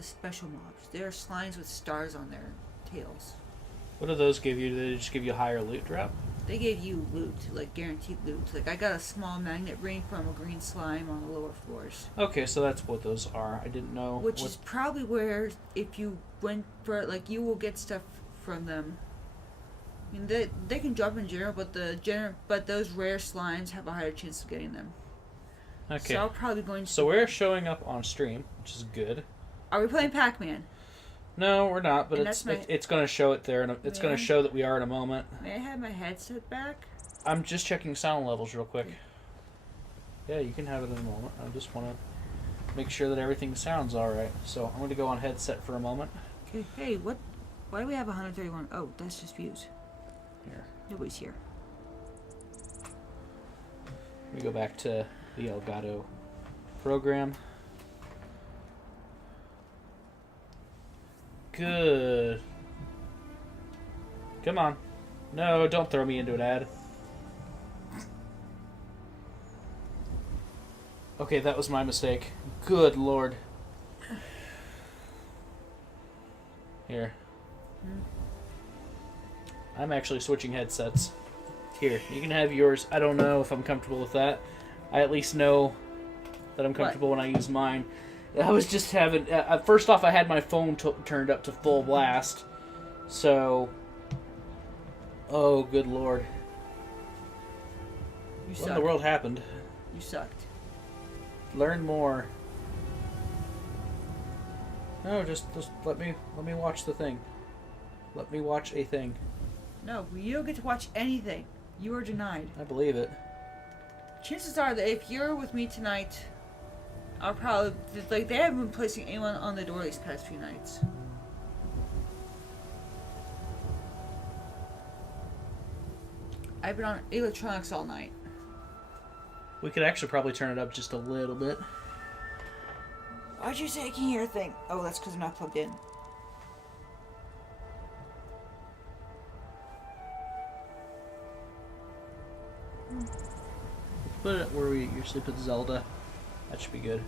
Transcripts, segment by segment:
the special mobs. They're slimes with stars on their tails. What do those give you? Do they just give you a higher loot drop? They gave you loot, like guaranteed loot. Like I got a small magnet ring from a green slime on the lower floors. Okay, so that's what those are. I didn't know. Which is probably where, if you went for, like, you will get stuff from them. I mean, they can drop in general, but but those rare slimes have a higher chance of getting them. Okay. So I'm probably going to. So we're showing up on stream, which is good. Are we playing Pac-Man? No, we're not. But And it's going to show it there, and it's going to show that we are in a moment. May I have my headset back? I'm just checking sound levels real quick. Yeah, you can have it in a moment. I just want to make sure that everything sounds all right. So I'm going to go on headset for a moment. Okay. Hey, what? Why do we have 131? Oh, that's just views. Here. Nobody's here. We go back to the Elgato program. Good. Come on. No, don't throw me into an ad. Okay, that was my mistake. Good lord. Here. I'm actually switching headsets. Here, you can have yours. I don't know if I'm comfortable with that. I at least know that I'm comfortable when I use mine. I was just having... first off, I had my phone turned up to full blast. So... Oh, good lord. What in the world happened? You sucked. Learn more. No, just let me watch the thing. Let me watch a thing. No, you don't get to watch anything. You are denied. I believe it. Chances are that if you're with me tonight, I'll probably... Like, they haven't been placing anyone on the door these past few nights. I've been on electronics all night. We could actually probably turn it up just a little bit. Why'd you say I can hear a thing? Oh, that's because I'm not plugged in. Put it where we usually put Zelda. That should be good.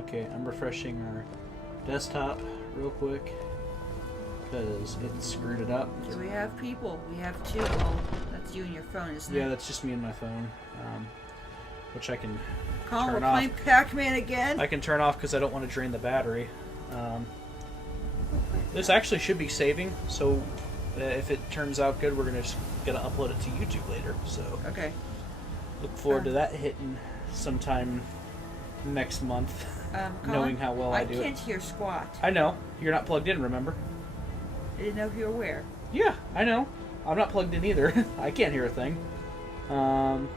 Okay, I'm refreshing our desktop real quick because it screwed it up. Do we have people? We have two. Oh, that's you and your phone, isn't it? Yeah, that's just me and my phone, which I can Colin, turn we're off. playing Pac-Man again? I can turn off because I don't want to drain the battery. This actually should be saving, so if it turns out good, we're gonna upload it to YouTube later. So okay. Look forward to that hitting sometime next month. Colin, knowing how well I do it. I can't hear squat. I know. You're not plugged in, remember? I didn't know if you were aware. Yeah, I know. I'm not plugged in either. I can't hear a thing. Dashboard.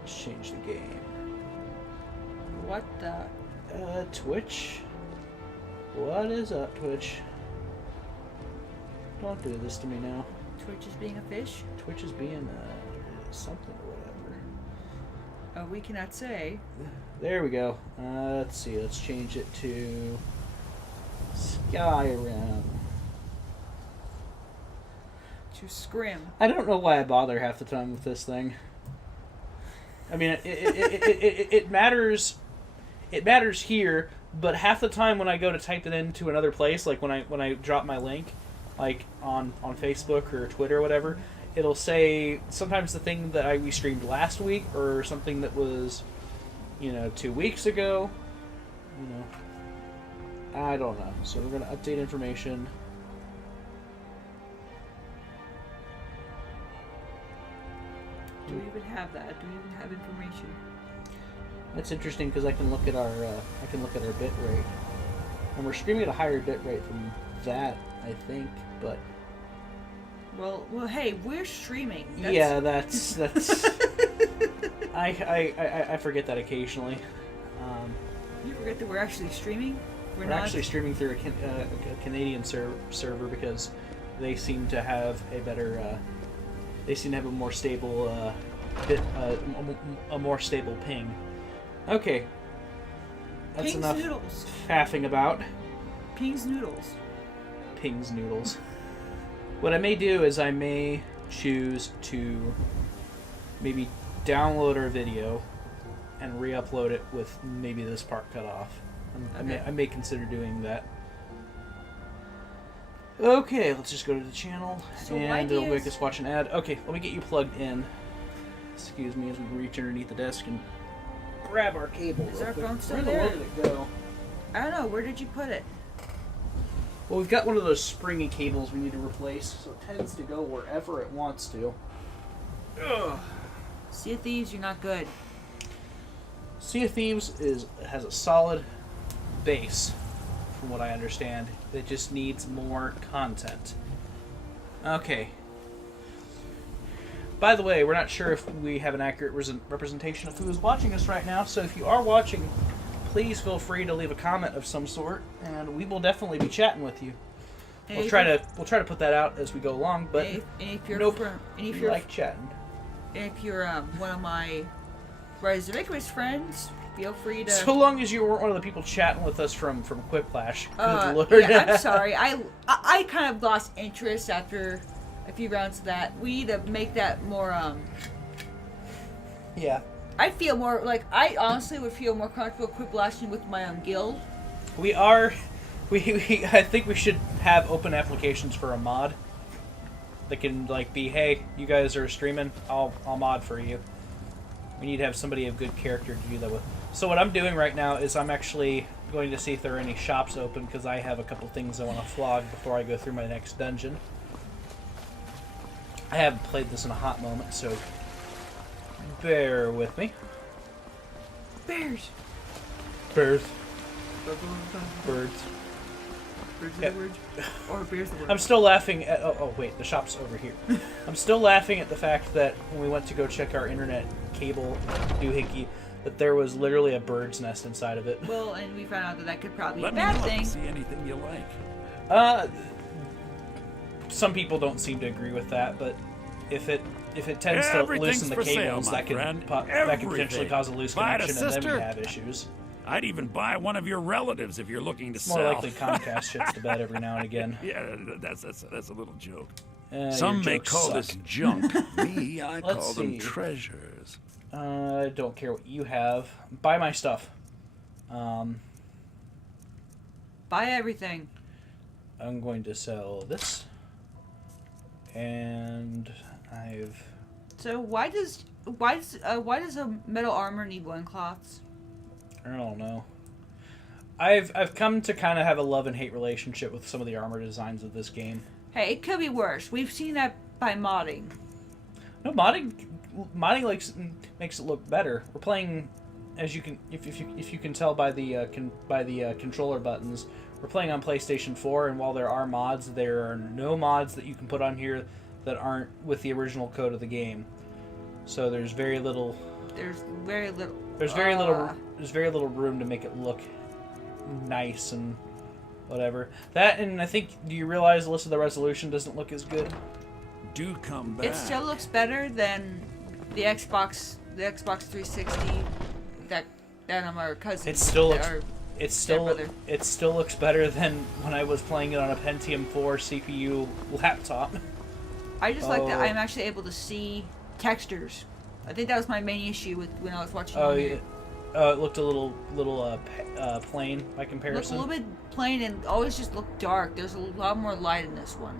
Let's change the game. What the? Twitch? What is up, Twitch? Don't do this to me now. Twitch is being a fish? Twitch is being something or whatever. Oh, we cannot say. There we go. Let's see. Let's change it to Skyrim. To Scrim. I don't know why I bother half the time with this thing. I mean, it matters. It matters here, but half the time when I go to type it into another place, like when I drop my link, like on Facebook or Twitter or whatever, it'll say sometimes the thing that we streamed last week or something that was, 2 weeks ago. I don't know. So we're going to update information. Do we even have that? Do we even have information? That's interesting because I can look at our bit rate, and we're streaming at a higher bit rate from that, I think. But well, hey, we're streaming. Yeah, that's. I forget that occasionally. You forget that we're actually streaming. We're actually streaming through a Canadian server because they seem to have a better. They seem to have a more stable a more stable ping. Okay. That's Ping's enough noodles. faffing about. Ping's noodles. Ping's noodles. What I may do is I may choose to maybe download our video and re-upload it with maybe this part cut off. I may consider doing that. Okay, let's just go to the channel, So and it'll make us watch an ad. Okay, let me get you plugged in. Excuse me as we reach underneath the desk and grab our cable. Is our quick. phone still Where there? Did it go? I don't know. Where did you put it? Well, we've got one of those springy cables we need to replace, so it tends to go wherever it wants to. Ugh. Sea of Thieves, you're not good. Sea of Thieves has a solid base, from what I understand. It just needs more content. Okay. By the way, we're not sure if we have an accurate representation of who is watching us right now, so if you are watching, please feel free to leave a comment of some sort, and we will definitely be chatting with you. We'll try to put that out as we go along, but if you're nope, if we you're like chatting. if you're one of my Rise of Icarus friends, feel free to. So long as you weren't one of the people chatting with us from Quiplash. Good Lord. Yeah, I'm sorry. I kind of lost interest after a few rounds of that. We need to make that more. Yeah. I feel more like I honestly would feel more comfortable quiplashing with my own guild. We are. I think we should have open applications for a mod. That can like be, hey, you guys are streaming, I'll mod for you. We need to have somebody of good character to do that with. So what I'm doing right now is I'm actually going to see if there are any shops open, because I have a couple things I want to flog before I go through my next dungeon. I haven't played this in a hot moment, so bear with me. Bears. Birds. Birds. Birds are Yep. the word? Or bears the word? I'm still laughing at... Oh, wait, the shop's over here. I'm still laughing at the fact that when we went to go check our internet cable doohickey, that there was literally a bird's nest inside of it. Well, and we found out that could probably be a Let me bad know if thing. you see anything you like. Some people don't seem to agree with that, but if it tends to Everything's loosen the for sale, cables, my that can friend. that can potentially Everything. cause a loose Buy it a connection, and then sister? we have issues. I'd even buy one of your relatives if you're looking to It's sell. more likely Comcast shits the bed every now and again. Yeah, that's a little joke. Your Some may jokes call suck. this junk. Me, I Let's call them see. treasures. I don't care what you have. Buy my stuff. Buy everything. I'm going to sell this. And I've... So why does a metal armor need loincloths? I don't know. I've come to kind of have a love and hate relationship with some of the armor designs of this game. Hey, it could be worse. We've seen that by modding. No, modding makes it look better. We're playing, as you can, if you can tell by the controller buttons, we're playing on PlayStation 4, and while there are mods, there are no mods that you can put on here that aren't with the original code of the game. So there's very little. There's very little. There's very little room to make it look nice and whatever. That, and I think, do you realize, Alyssa, the resolution doesn't look as good? Do come back. It still looks better than the Xbox 360 that our cousin. It still looks. our It stepbrother. still looks better than when I was playing it on a Pentium 4 CPU laptop. I just like that Oh. I'm actually able to see textures. I think that was my main issue with when I was watching. Oh on yeah. here. It looked a little plain by It looked comparison. a little bit plain and always just looked dark. There's a lot more light in this one.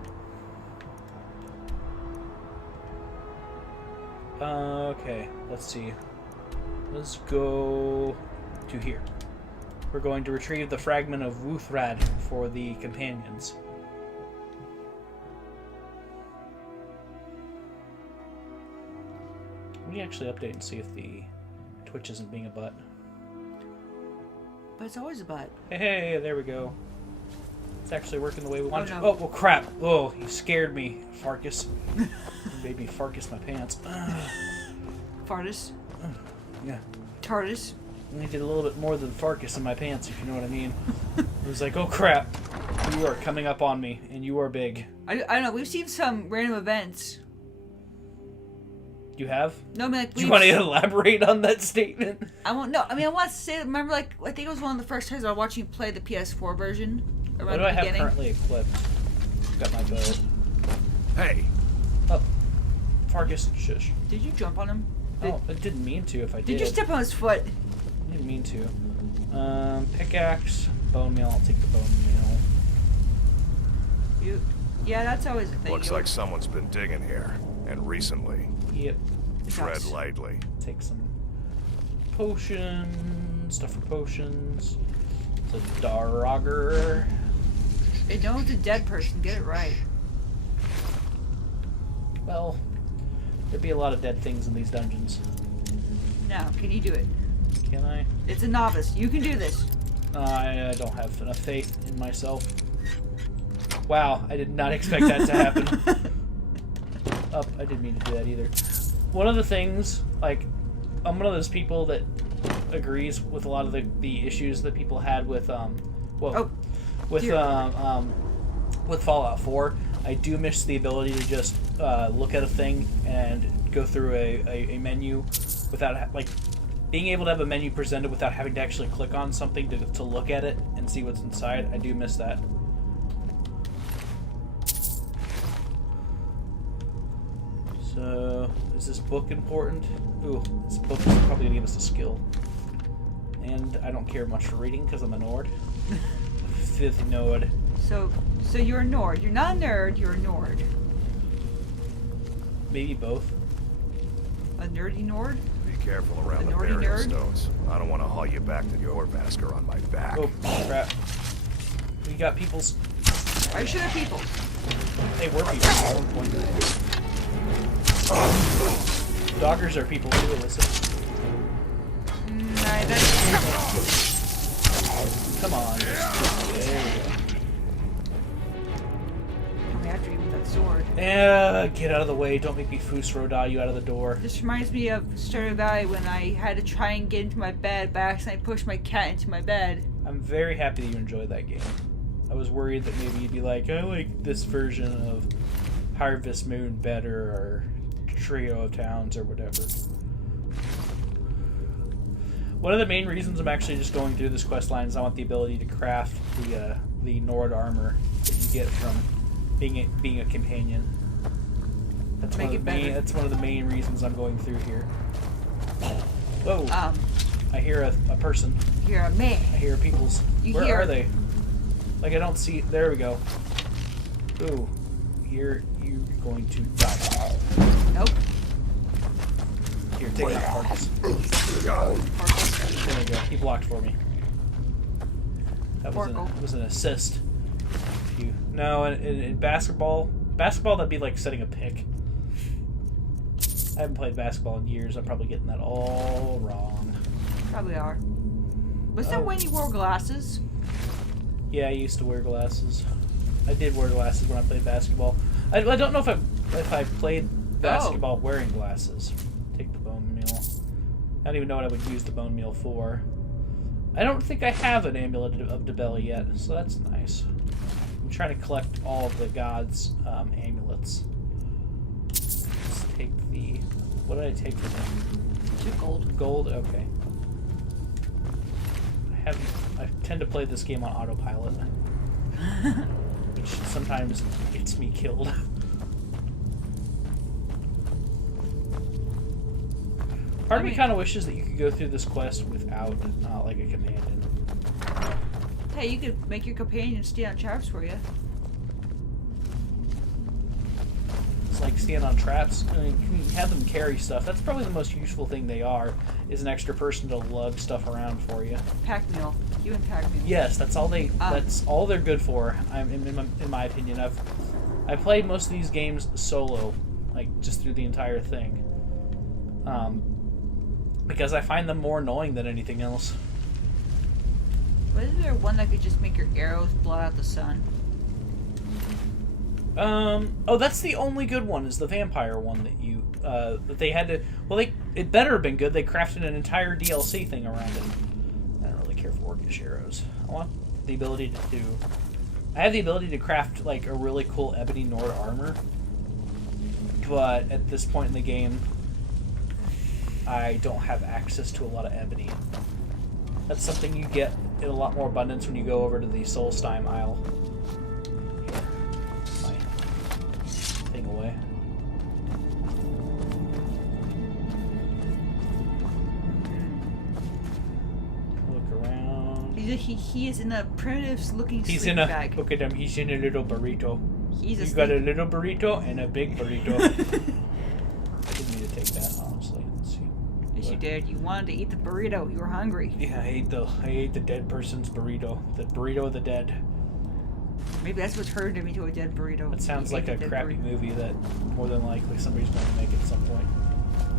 Okay, let's see. Let's go to here. We're going to retrieve the fragment of Wuthrad for the companions. Let me actually update and see if the Twitch isn't being a butt. But it's always a butt. Hey, there we go. It's actually working the way we want it no. to. Oh, well, crap. Oh, you scared me, Farkas. You made me Farkas my pants. Fartus. Yeah. Tardis. I did a little bit more than Farkas in my pants, if you know what I mean. It was like, oh crap, you are coming up on me, and you are big. I don't know. We've seen some random events. You have? No, I mean, like, Do you want to elaborate on that statement? I won't. No, I mean, I want to say. Remember, like, I think it was one of the first times I was watching you play the PS4 version. What do I have currently equipped? Got my bow. Hey, Oh, Fargus, shush. Did you jump on him? Oh, I didn't mean to. If I did. Did you step on his foot? I didn't mean to. Pickaxe, bone meal. I'll take the bone meal. Yeah, that's always a thing. Looks like someone's been digging here, and recently. Yep. Tread lightly. Take some potions. Stuff for potions. It's a Darauger. Hey, no one's a dead person. Get it right. Well, there'd be a lot of dead things in these dungeons. Now, can you do it? Can I? It's a novice. You can do this. I don't have enough faith in myself. Wow, I did not expect that to happen. Oh, I didn't mean to do that either. One of the things, like, I'm one of those people that agrees with a lot of the issues that people had with with Fallout 4. I do miss the ability to just look at a thing and go through a menu without like being able to have a menu presented without having to actually click on something to look at it and see what's inside. I do miss that. So, is this book important? Ooh, this book is probably going to give us a skill. And I don't care much for reading because I'm a Nord. 5th Nord. So you're a Nord. You're not a nerd, you're a Nord. Maybe both. A nerdy Nord? Be careful around the Nordy burial nerd? stones. I don't want to haul you back to your Vasker on my back. Oh, crap. We got people's... Are you sure they're people? They were people at one point. Doggers are people too, Alyssa. Come on. There we go. I'm after you with that sword. Get out of the way. Don't make me Fusroda you out of the door. This reminds me of Stardew Valley when I had to try and get into my bed, but I accidentally pushed my cat into my bed. I'm very happy that you enjoyed that game. I was worried that maybe you'd be like, I like this version of Harvest Moon better, or Trio of Towns, or whatever. One of the main reasons I'm actually just going through this quest line is I want the ability to craft the Nord armor that you get from being a companion. That's that's one of the main reasons I'm going through here. Whoa! I hear a person. You're a man. I hear people's. Where are they? Like I don't see. There we go. Ooh, you're going to die. Nope. Here, take it out, Marcus. There we go. He blocked for me. That was an assist. No, in basketball, that'd be like setting a pick. I haven't played basketball in years. I'm probably getting that all wrong. Probably are. Was that when you wore glasses? Yeah, I used to wear glasses. I did wear glasses when I played basketball. I don't know if I played basketball wearing glasses. Take the bone meal. I don't even know what I would use the bone meal for. I don't think I have an amulet of Debelli yet, so that's nice. I'm trying to collect all of the gods' amulets. Let's take the... What did I take for them? 2 gold. Gold? Okay. I tend to play this game on autopilot. Which sometimes gets me killed. Part of me kind of wishes that you could go through this quest without, like, a companion. Hey, you could make your companion stay on traps for you. It's like stand on traps. I mean, you can have them carry stuff. That's probably the most useful thing they are, is an extra person to lug stuff around for you. Pack mule. You and pack mule. Yes, that's all they're good for. In my opinion, I've played most of these games solo, like just through the entire thing. Because I find them more annoying than anything else. Wasn't there one that could just make your arrows blot out the sun? Oh, that's the only good one, is the vampire one that they had to... Well, it better have been good. They crafted an entire DLC thing around it. I don't really care for orcish arrows. I want the ability to do... I have the ability to craft, like, a really cool ebony Nord armor. But at this point in the game, I don't have access to a lot of ebony. That's something you get in a lot more abundance when you go over to the Solstheim Isle. Here, my thing away. Look around. He is in a primitive looking He's sleeping in a bag. look at him. He's in a little burrito. He's You asleep. got a little burrito and a big burrito. I didn't need to take that, honestly. Let's see. Yes, you did. You wanted to eat the burrito. You were hungry. Yeah, I ate the dead person's burrito. The burrito of the dead. Maybe that's what turned me to a dead burrito. That sounds You like ate a the dead crappy burrito. movie that more than likely somebody's going to make at some point.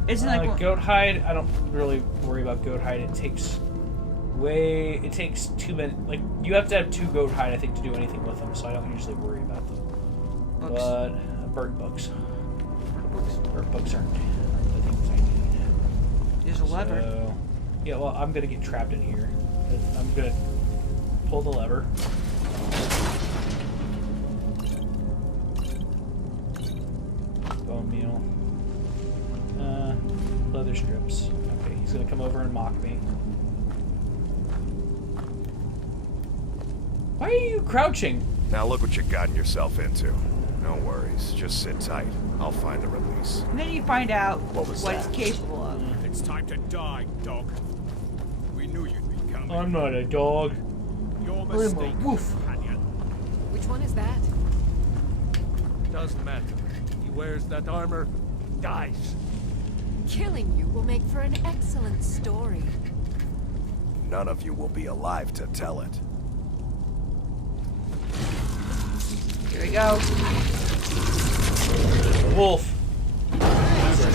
Isn't like one- goat hide? I don't really worry about goat hide. It takes too many. Like, you have to have 2 goat hide, I think, to do anything with them. So I don't usually worry about them. books? But bird books. Books. Bird books aren't the things I need. There's a lever. So, yeah, well, I'm gonna get trapped in here. I'm gonna pull the lever. Bone meal. Leather strips. Okay, he's gonna come over and mock me. Why are you crouching? Now look what you've gotten yourself into. No worries. Just sit tight. I'll find the release. And then you find out What was what he's that? capable of. It's time to die, dog. We knew you'd be coming. I'm not a dog. Your a mistake, wolf. companion. Which one is that? Doesn't matter. He wears that armor, dies. Killing you will make for an excellent story. None of you will be alive to tell it. Here we go. Wolf.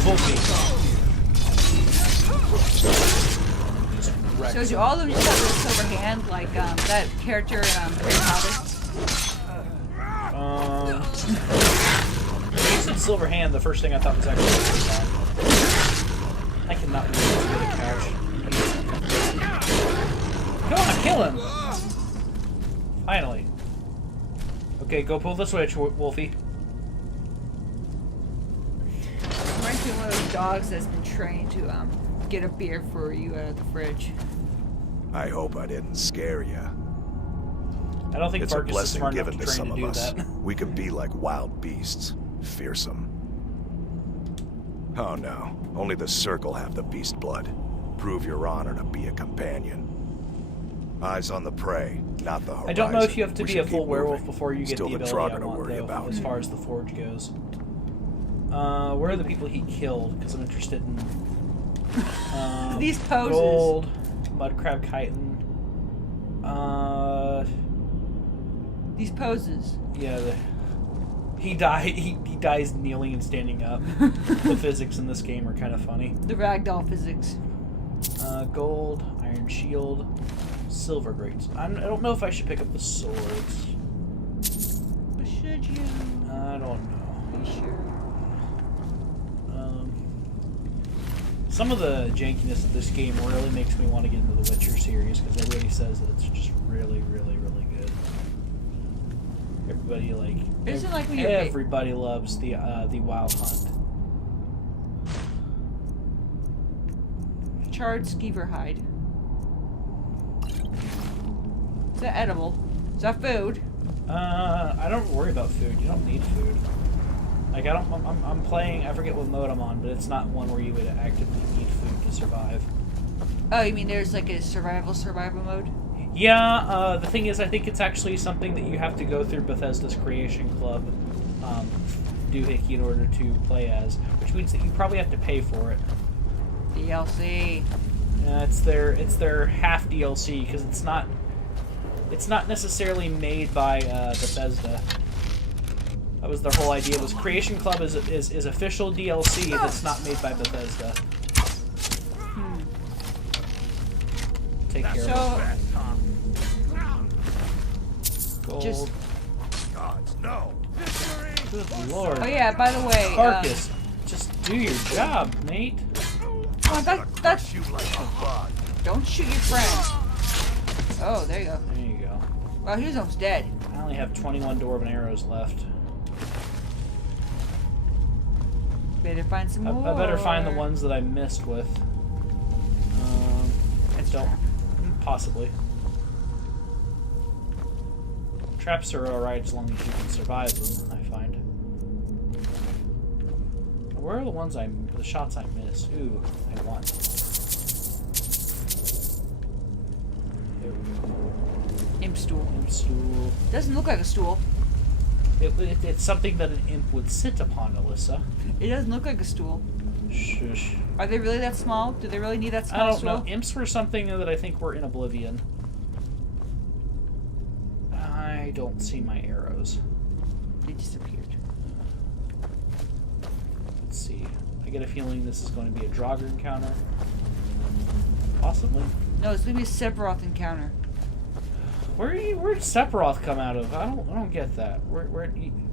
Wolfie. Just wrecked Shows you him. all of them just have a silver hand, like that character in Harry Potter. He said silver hand. The first thing I thought was actually that. I cannot believe this bit of couch. Come on, kill him! Finally. Okay, go pull the switch, Wolfie. Reminds me of one of those dogs that's been trained to get a beer for you out of the fridge. I hope I didn't scare you. I don't think It's a Farkas is blessing smart enough given to to train some to of do us. that. We could be like wild beasts. Fearsome. Oh no. Only the Circle have the beast blood. Prove your honor to be a companion. Eyes on the prey, not the horizon. I don't know if you have to We be should a full keep werewolf moving. before you get Still the ability Draugr I to want, worry though, about. as far as the forge goes. Where are the people he killed? Because I'm interested in... These poses. Gold, Mudcrab Chitin. These poses. Yeah, he dies kneeling and standing up. The physics in this game are kind of funny. The ragdoll physics. Gold, iron shield, silver grates. I don't know if I should pick up the swords. But should you? I don't know. Be sure. Some of the jankiness of this game really makes me want to get into the Witcher series because everybody says that it's just really, really, really good. Everybody Isn't it like when you're everybody loves the Wild Hunt. charred skeever hide. Is that edible? Is that food? I don't worry about food. You don't need food. Like I'm playing. I forget what mode I'm on, but it's not one where you would actively need food to survive. Oh, you mean there's like a survival mode? Yeah. The thing is, I think it's actually something that you have to go through Bethesda's Creation Club doohickey in order to play as, which means that you probably have to pay for it. DLC. It's their half DLC because it's not necessarily made by Bethesda. That was their whole idea. Was Creation Club is official DLC that's not made by Bethesda. Take care So, of it. Gold. just- Gods, no. Good lord. oh yeah, by the way, Carcass, just do your job, mate. oh, that's You like a bug. don't shoot your friend. Oh, there you go. There you go. Well, he was almost dead. I only have 21 Dwarven arrows left. Better find some more. I better find the ones that I missed with. Don't. Possibly. Traps are alright as long as you can survive them, I find. Where are the ones the shots I missed? Ooh, I want. There we go. Imp stool. Imp stool. Doesn't look like a stool. It's something that an imp would sit upon, Alyssa. It doesn't look like a stool. Shush. Are they really that small? Do they really need that small I don't stool? know. Imps were something that I think were in Oblivion. I don't see my arrows. They disappeared. Let's see. I get a feeling this is going to be a Draugr encounter. Possibly. No, it's gonna be a Sephiroth encounter. Where did Sephiroth come out of? I don't get that. We're Well,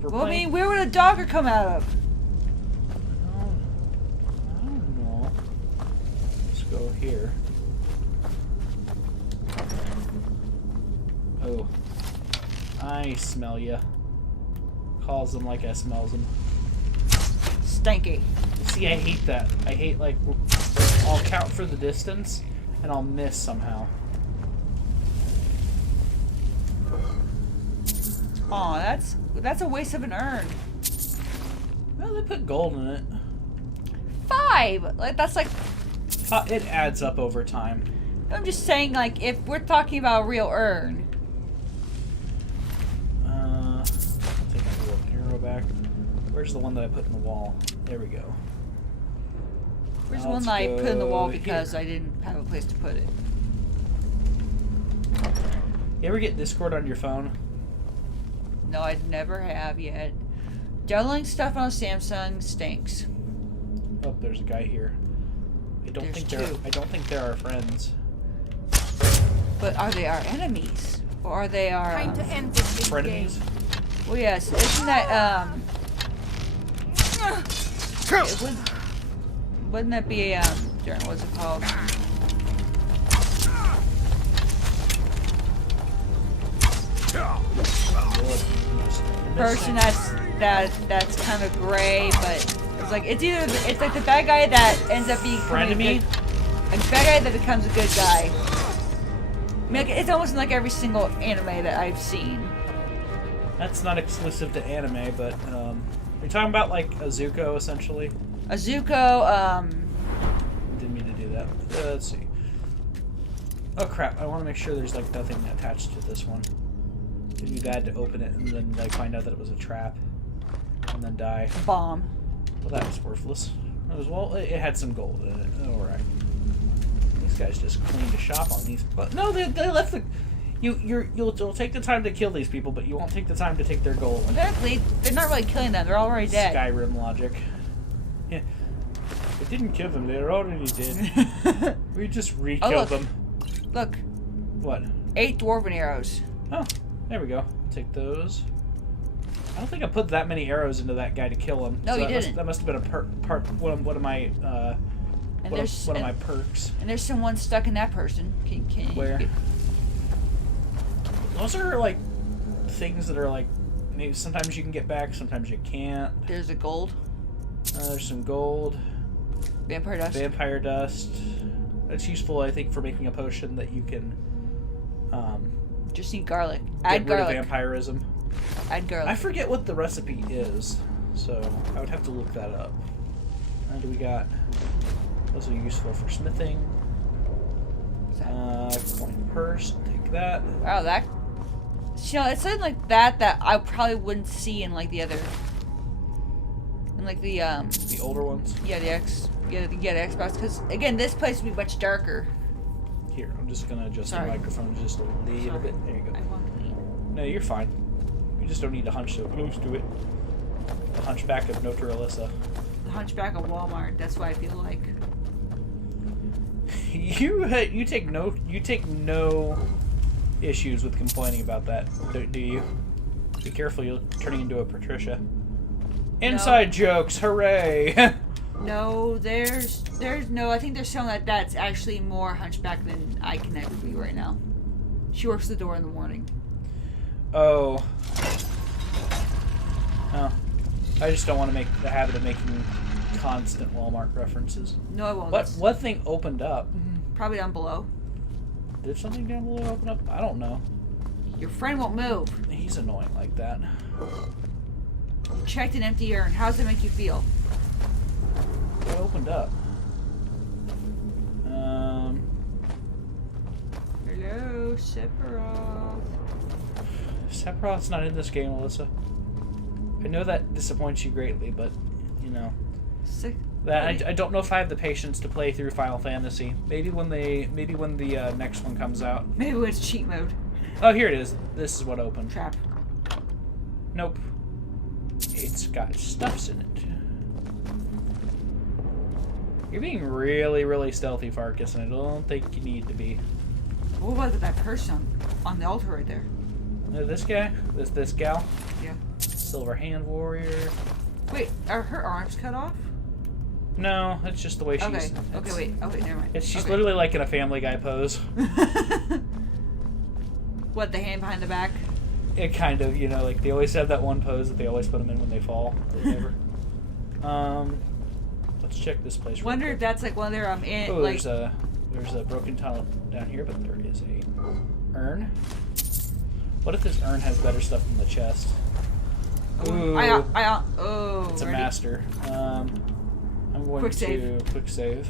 playing... I mean, where would a Dogger come out of? I don't know. Let's go here. Oh. I smell ya. Calls them like I smells them. Stinky. See, I hate that. I hate, like, I'll count for the distance, and I'll miss somehow. Aw, that's a waste of an urn. Well, they put gold in it. 5! Like, that's like... It adds up over time. I'm just saying, like, if we're talking about a real urn... I'll take my little arrow back. Where's the one that I put in the wall? There we go. Where's the Now one let's that I put in the wall go because here. I didn't have a place to put it? You ever get Discord on your phone? No, I never have yet. Downloading stuff on a Samsung stinks. Oh, there's a guy here. I don't think they're our friends. But are they our enemies? Or are they our... Time to end this big game. Frenemies? Well, yes. Isn't that, wouldn't that be, darn, what's it called? Person that's kind of gray, but it's like it's like the bad guy that ends up being Frenemy? a bad guy that becomes a good guy. I mean, like, it's almost in like every single anime that I've seen. That's not exclusive to anime, but you're talking about like a Zuko essentially. A Zuko, Didn't mean to do that. Let's see. Oh crap! I want to make sure there's like nothing attached to this one. It'd be bad to open it and then like find out that it was a trap, and then die. bomb. Well, that was worthless. It had some gold in it. All right. These guys just cleaned a shop on these. But no, they left the. You'll take the time to kill these people, but you won't take the time to take their gold. Technically, they're not really killing them. They're already dead. Skyrim logic. Yeah. We didn't kill them. They're already dead. We just re-killed them. Look, What? 8 dwarven arrows. Oh, there we go. Take those. I don't think I put that many arrows into that guy to kill him. No, you that didn't. That must have been a one of my And one of my perks. And there's someone stuck in that person. Can you Where? get- Those are like things that are like maybe sometimes you can get back, sometimes you can't. There's a gold. There's some gold, Vampire dust. vampire dust. That's useful, I think, for making a potion that you can Just need garlic. get Add rid garlic. of vampirism. Add garlic. I forget what the recipe is, so I would have to look that up. And we got those are useful for smithing. Coin purse, take that. Wow, that. You know, it's something like that I probably wouldn't see in like the other. In like the The older ones. Yeah, the Xbox, because again, this place would be much darker. Here, I'm just gonna adjust Sorry. the microphone just a little Sorry. bit. There you go. I want clean. No, you're fine. You just don't need to hunch so close to it. The hunchback of Notre Alyssa. The Hunchback of Walmart. That's what I feel like. You take no issues with complaining about that, do you? Be careful, you're turning into a Patricia. Inside jokes, hooray! No, there's no. I think there's someone that's actually more Hunchback than I can ever be right now. She works the door in the morning. Oh. I just don't want to make the habit of making constant Walmart references. No, it won't. What thing opened up? Probably down below. Did something down below open up? I don't know. Your friend won't move. He's annoying like that. Checked an empty urn. How does it make you feel? What opened up? Hello, Sephiroth. Sephiroth's not in this game, Alyssa. I know that disappoints you greatly, but you know that I don't know if I have the patience to play through Final Fantasy. Maybe when the next one comes out. Maybe when it's cheat mode. Oh, here it is. This is what opened. Trap. Nope. It's got stuffs in it. You're being really, really stealthy, Farkas, and I don't think you need to be. What about that person on the altar right there? This guy? This gal? Yeah. Silver Hand Warrior. Wait, are her arms cut off? No, it's just the way she's... Okay, wait. Okay, never mind. She's literally like in a Family Guy pose. What, the hand behind the back? It kind of, you know, like they always have that one pose that they always put them in when they fall. Or whatever. Let's check this place. Wonder if that's like one of their Oh, like. There's a broken tunnel down here, but there is a urn. What if this urn has better stuff than the chest? Ooh, It's a master. I'm going Quick to save. quick save.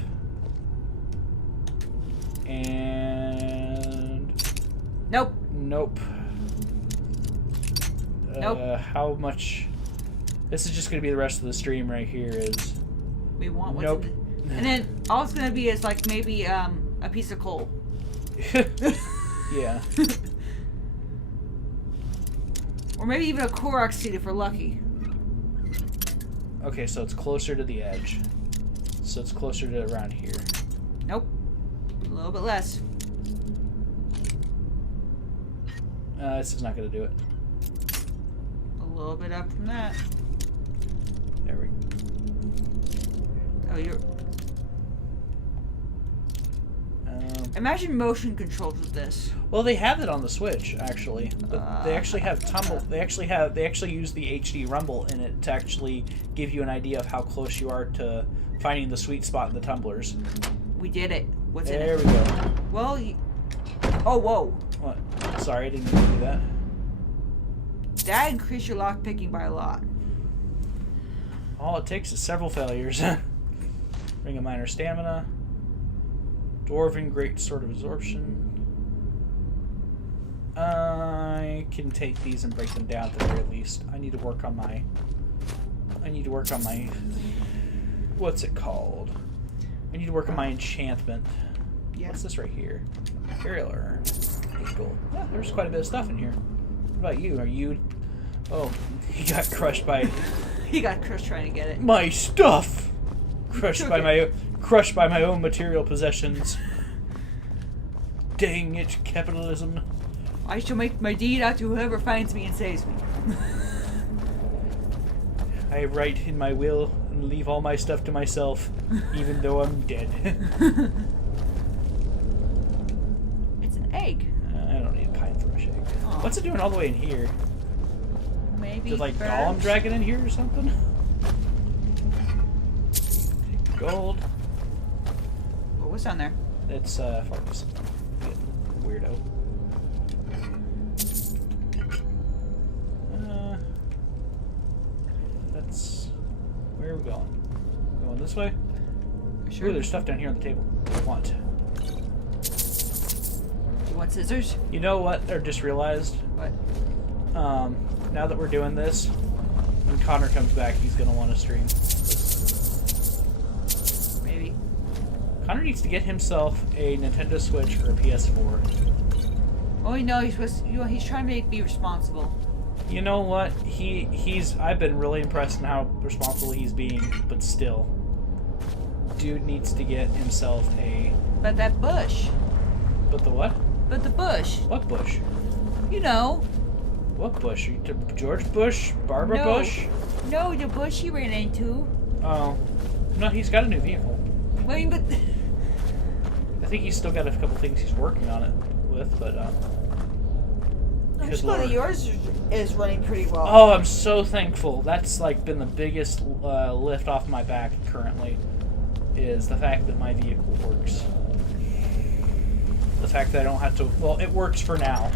And Nope. nope. Nope. How much? This is just going to be the rest of the stream right here. Is We want what's nope. And then all it's gonna be is like maybe a piece of coal. Yeah. Or maybe even a Korok seed if we're lucky. Okay, so it's closer to the edge. So it's closer to around here. Nope. A little bit less. This is not going to do it. A little bit up from that. There we go. Oh, you're... Imagine motion controls with this. Well, they have it on the Switch actually, but they actually have tumble. They actually use the HD rumble in it to actually give you an idea of how close you are to finding the sweet spot in the tumblers. We did it. What's in There it? we go. Well, oh, whoa. What? Sorry, I didn't mean to do that. That increased your lock picking by a lot. All it takes is several failures. Ring of Minor Stamina. Dwarven Great Sword of Absorption. I can take these and break them down at the very least. I need to work on my... What's it called? I need to work on my enchantment. Yeah. What's this right here? Imperial Urn. 8 gold. Yeah, there's quite a bit of stuff in here. What about you? Are you... Oh, he got crushed by... He got crushed trying to get it. My stuff! Crushed by my own material possessions. Dang it, capitalism. I shall make my deed out to whoever finds me and saves me. I write in my will and leave all my stuff to myself, even though I'm dead. It's an egg. I don't need a pine thrush egg. Aw. What's it doing all the way in here? Maybe. Did like birds? Gollum drag it in here or something? Take gold. Oh, what's down there? It's Farkas. Weirdo. That's... Where are we going? Going this way? Sure. Ooh, there's stuff down here on the table. I want. You want scissors? You know what? I just realized. What? Now that we're doing this, when Connor comes back, he's gonna want to stream. Maybe. Connor needs to get himself a Nintendo Switch or a PS4. Oh, no, he's trying to be responsible. You know what? I've been really impressed in how responsible he's being, but still. Dude needs to get himself a... But that bush. But the what? But the bush. What bush? You know. What bush? George Bush? Barbara No. Bush? No, the bush he ran into. Oh. No, he's got a new vehicle. I mean, but... I think he's still got a couple things he's working on it with, but I'm Good just glad that lord. yours is running pretty well. Oh, I'm so thankful. That's like been the biggest lift off my back currently, is the fact that my vehicle works. The fact that I don't have to. Well, it works for now.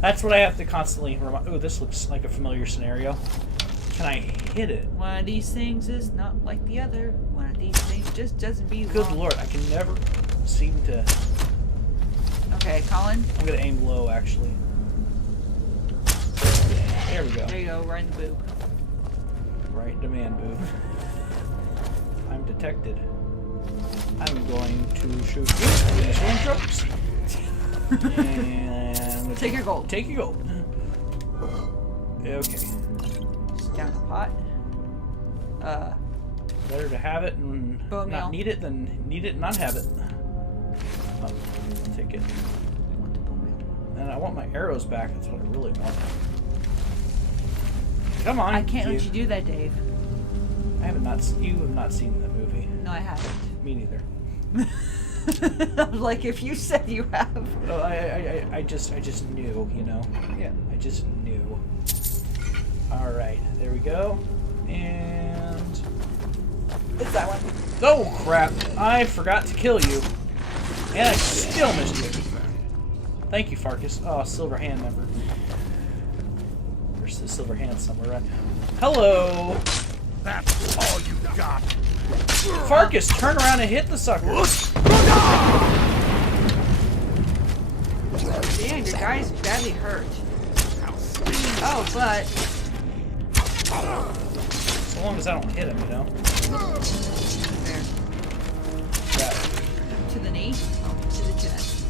That's what I have to constantly remind. Oh, this looks like a familiar scenario. Can I hit it? One of these things is not like the other. One of these things just doesn't belong. Good lord, I can never seem to. Okay, Colin. I'm gonna aim low actually. There we go. There you go, right in the boob. Right demand boob. I'm detected. I'm going to shoot you. Initial tropes. And Take your gold. Take your gold. Okay. Just down the pot. Better to have it and Bone meal. not need it than need it and not have it. Oh, I'll take it. We want the bone meal. And I want my arrows back. That's what I really want. Come on. I can't let Dave. you do that, Dave. I haven't not. You have not seen the movie. No, I haven't. Me neither. I was like, if you said you have. Oh, I just knew, you know. Yeah. I just knew. All right, there we go. And It's that one. oh crap! I forgot to kill you, and I still missed you. Thank you, Farkas. Oh, silver hand member. There's the silver hand somewhere, right? Hello, That's all you got. Farkas. Turn around and hit the sucker. Damn, your guy's badly hurt. Oh, but So long as I don't hit him, you know. there. Yeah. To the knee. Oh, to the chest.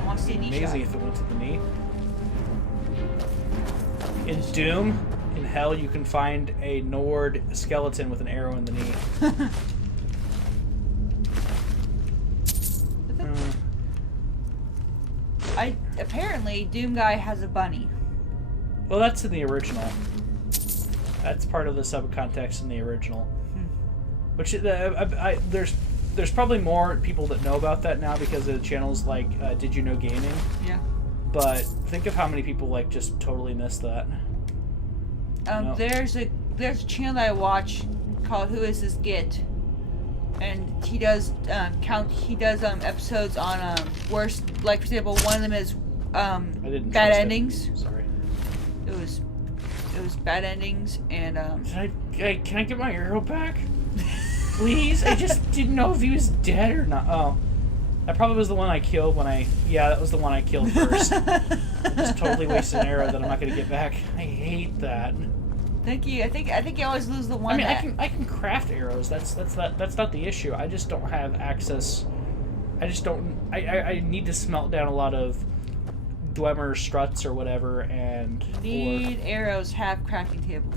I want to see a knee Amazing shot. if it went to the knee. In Doom, in Hell, you can find a Nord skeleton with an arrow in the knee. Apparently Doom Guy has a bunny. Well, that's in the original. That's part of the subcontext in the original. Which there's probably more people that know about that now because of channels like Did You Know Gaming. Yeah. But think of how many people like just totally missed that. No. There's a channel that I watch called Who Is This Git, and he does episodes on worst, like for example, one of them is I didn't bad trust it. endings. Sorry. It was bad endings and Can I get my arrow back? Please? I just didn't know if he was dead or not. Oh. That probably was the one I killed when I... Yeah, that was the one I killed first. I just totally wasted an arrow that I'm not going to get back. I hate that. Thank you. I think you always lose the one. I mean, that... I can craft arrows. That's not the issue. I just don't have access. I just don't... I need to smelt down a lot of Dwemer struts or whatever, and... Need arrows, have crafting table.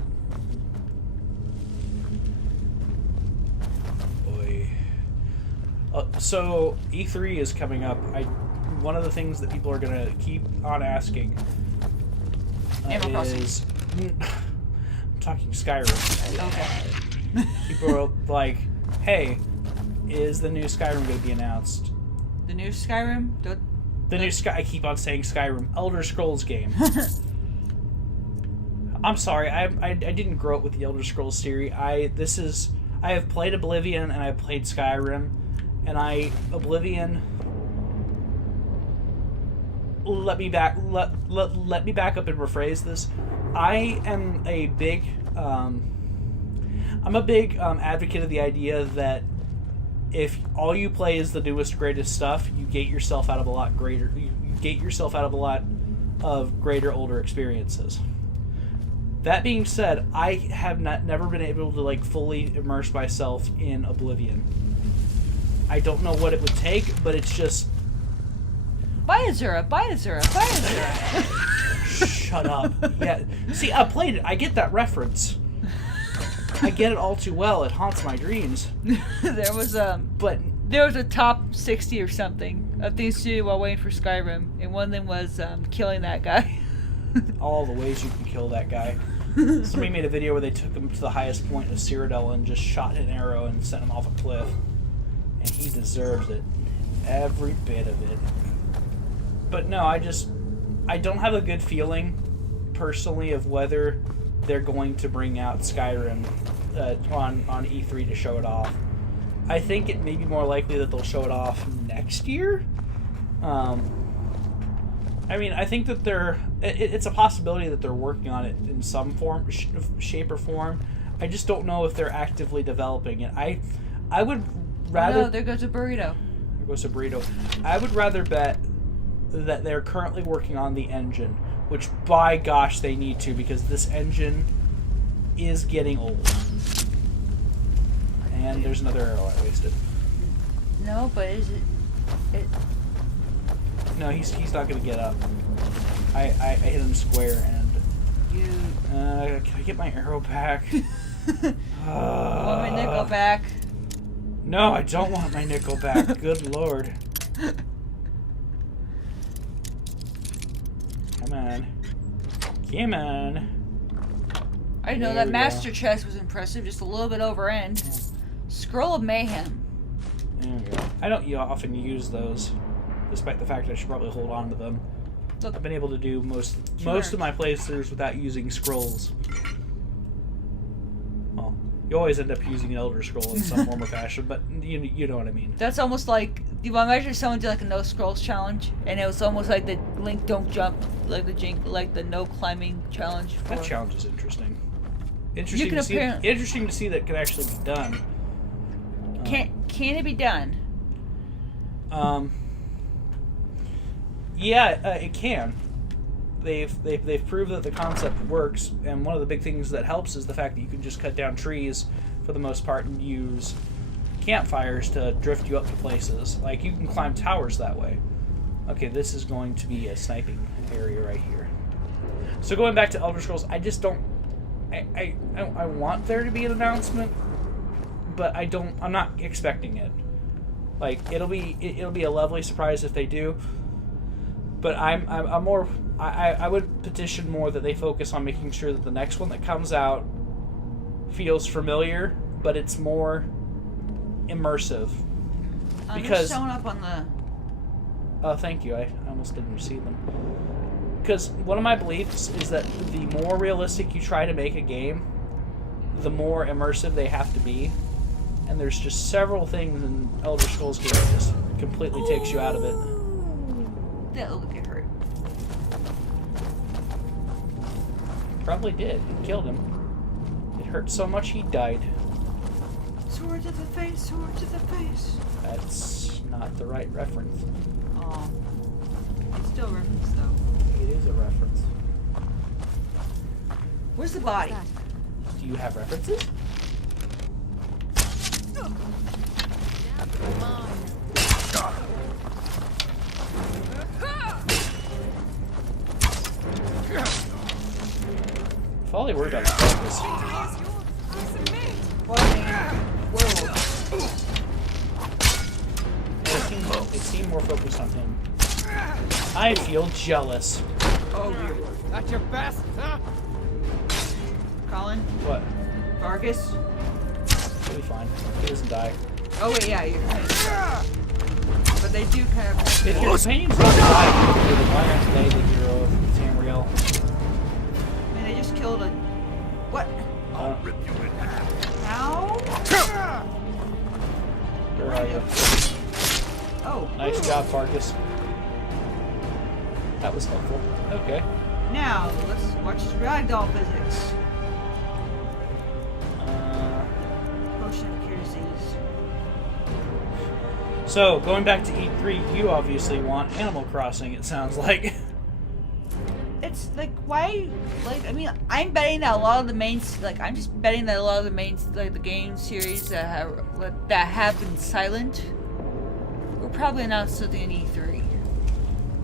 So E3 is coming up. One of the things that people are gonna keep on asking Animal Crossing. is I'm talking Skyrim. Okay. People are like, "Hey, is the new Skyrim going to be announced?" The new Skyrim. The new I keep on saying Skyrim, Elder Scrolls game. I'm sorry, I didn't grow up with the Elder Scrolls series. I have played Oblivion and I've played Skyrim. And Oblivion. Let me back up and rephrase this. I am a big advocate of the idea that if all you play is the newest greatest stuff, you gate yourself out of a lot of greater older experiences. That being said, I have never been able to like fully immerse myself in Oblivion. I don't know what it would take, but it's just... Buy a Zura. Shut up. Yeah. See, I played it. I get that reference. I get it all too well. It haunts my dreams. There was a top 60 or something of things to do while waiting for Skyrim, and one of them was killing that guy. All the ways you can kill that guy. Somebody made a video where they took him to the highest point of Cyrodiil and just shot an arrow and sent him off a cliff. And he deserves it. Every bit of it. But no, I don't have a good feeling personally of whether they're going to bring out Skyrim on E3 to show it off. I think it may be more likely that they'll show it off next year. I mean, I think that it's a possibility that they're working on it in some form, shape or form. I just don't know if they're actively developing it. I would rather... No, there goes a burrito. There goes a burrito. I would rather bet that they're currently working on the engine, which, by gosh, they need to, because this engine is getting old. And there's another arrow I wasted. No, but is it... No, he's not going to get up. I hit him square, and... You... can I get my arrow back? Want my nickel back? No, I don't want my nickel back. Good lord. Come on. Come on. I know There that we master go. chest was impressive, just a little bit over end. Scroll of Mayhem. There we go. I don't often use those, despite the fact I should probably hold on to them. Look, I've been able to do most Sure. of my playthroughs without using scrolls. Well, you always end up using an Elder Scroll in some form or fashion, but you know what I mean. that's almost like... You imagine someone did like a no scrolls challenge, and it was almost like the Link don't jump, like the no climbing challenge. That For... challenge is interesting. Interesting can to see. apparent- Interesting to see that can actually be done. Can it be done? Yeah, it can. They've proved that the concept works, and one of the big things that helps is the fact that you can just cut down trees for the most part and use campfires to drift you up to places. Like, you can climb towers that way. Okay, this is going to be a sniping area right here. So going back to Elder Scrolls, I just don't... I want there to be an announcement, but I'm not expecting it. Like, it'll be a lovely surprise if they do. But I'm more... I would petition more that they focus on making sure that the next one that comes out feels familiar, but it's more immersive. Because... They're showing up on the... Oh, thank you. I almost didn't see them. Because one of my beliefs is that the more realistic you try to make a game, the more immersive they have to be. And there's just several things in Elder Scrolls game that just completely takes you out of it. That look get hurt. Probably did. It killed him. It hurt so much he died. Sword to the face, sword to the face. That's not the right reference. Oh. It's still a reference though. It is a reference. Where's the body? Do you have references? If all they worried about is focus. They seem more focused on him. I feel jealous. Oh, That's your best, huh? Colin? What? Vargas? He'll be fine. He doesn't die. Oh wait, yeah, you're right. But they do kind of... If your companions don't die, why aren't they the hero of Tamriel? I mean, they just killed a... What? I'll rip you in half. How? Where are you? Oh. Nice job, Farkas. That was helpful. Okay. Now, let's watch ragdoll physics. Potion of cure disease. So, going back to E3, you obviously want Animal Crossing, it sounds like. It's like, why? Like, I mean, I'm betting that a lot of the main, I'm just betting that a lot of the main, the game series that have been silent will probably announce something in E3.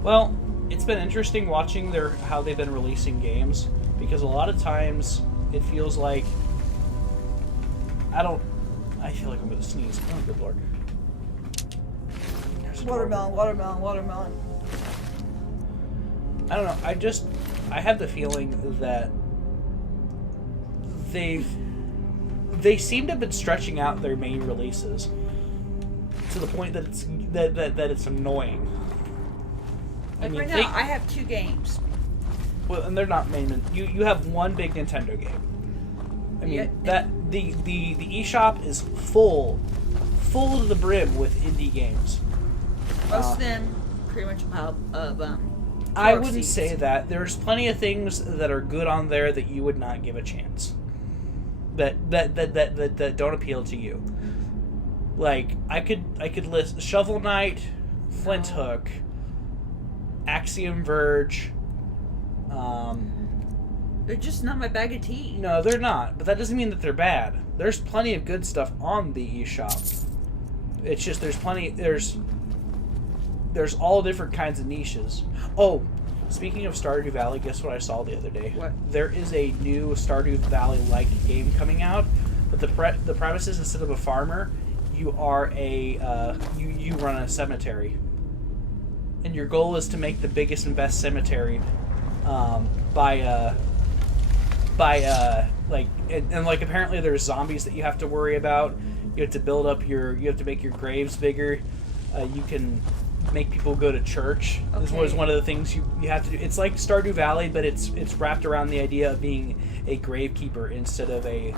Well, it's been interesting watching how they've been releasing games, because a lot of times it feels like I feel like I'm gonna sneeze. Oh, good lord. Watermelon. I don't know. I have the feeling that they seem to have been stretching out their main releases to the point that it's annoying. Like I mean, right now, I have 2 games. Well, and they're not main. You have one big Nintendo game. I mean Yeah. that the eShop is full to the brim with indie games. Most of them pretty much of I core wouldn't seats. say that. There's plenty of things that are good on there that you would not give a chance. That don't appeal to you. Like I could list Shovel Knight, Flint Hook, Axiom Verge. They're just not my bag of tea. No, they're not. But that doesn't mean that they're bad. There's plenty of good stuff on the eShop. It's just there's all different kinds of niches. Oh, speaking of Stardew Valley, guess what I saw the other day? What? There is a new Stardew Valley-like game coming out, but the premise is instead of a farmer, you are you run a cemetery, and your goal is to make the biggest and best cemetery like apparently there's zombies that you have to worry about. You have to build up you have to make your graves bigger. You can make people go to church. This was one of the things you have to do. It's like Stardew Valley, but it's wrapped around the idea of being a gravekeeper instead of and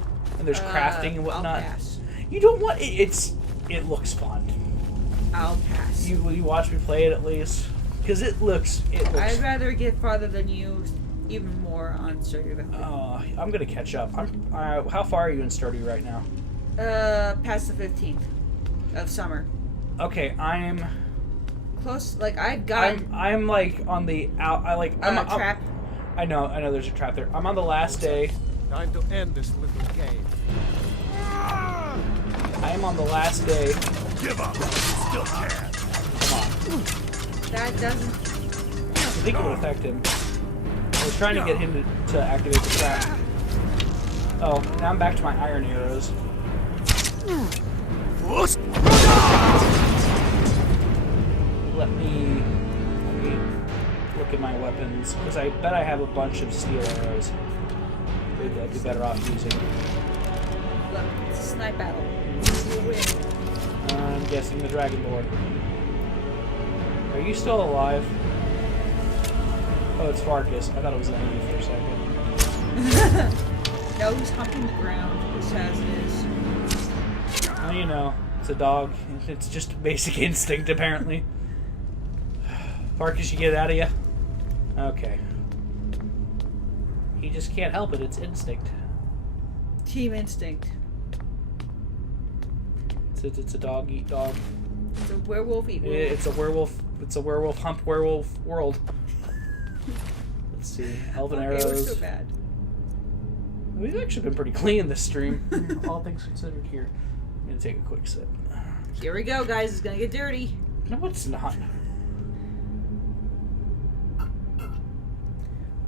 there's crafting and whatnot. I'll pass. You don't want it looks fun. I'll pass. You watch me play it at least because it looks I'd rather get farther than you, even more on Stardew Valley. I'm gonna catch up. How far are you in Stardew right now? Past the 15th of summer. Okay, I'm Close. Like I got. I'm like on the out. I'm trap. I know there's a trap there. I'm on the last day. Time to end this little game. I am on the last day. Give up. Still can. Come on. That doesn't. I think it would affect him. I was trying to get him to activate the trap. Oh, now I'm back to my iron arrows. Let me look at my weapons, because I bet I have a bunch of steel arrows. Maybe I'd be better off using. Look, it's a snipe battle. You will win. I'm guessing the Dragonborn. Are you still alive? Oh, it's Farkas. I thought it was an enemy for a second. No, he's humping the ground, just as it is. Well, you know, it's a dog. It's just a basic instinct, apparently. Farkas, you get it out of you? Okay. He just can't help it. It's instinct. Team instinct. It's a dog eat dog. It's a werewolf eat werewolf. It's a werewolf. It's a werewolf hump werewolf world. Let's see. Elven Okay, we're arrows. so bad. We've actually been pretty clean this stream. All things considered here. I'm gonna take a quick sip. Here we go, guys. It's gonna get dirty. No, it's not.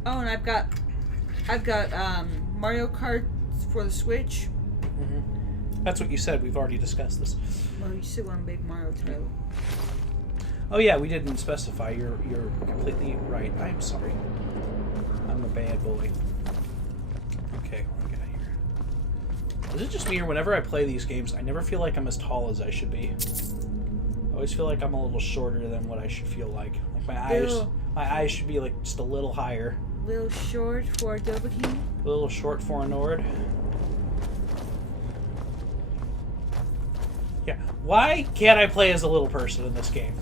Oh, and I've got Mario Kart for the Switch. That's what you said. We've already discussed this. Well, you said one big Mario title. Oh yeah, we didn't specify. You're completely right. I'm sorry. I'm a bad boy. Okay, what do we got here? Is it just me, or whenever I play these games, I never feel like I'm as tall as I should be? I always feel like I'm a little shorter than what I should feel like. Like my eyes should be like just a little higher. Little short for a Dovahkiin. A little short for a Nord. Yeah. Why can't I play as a little person in this game?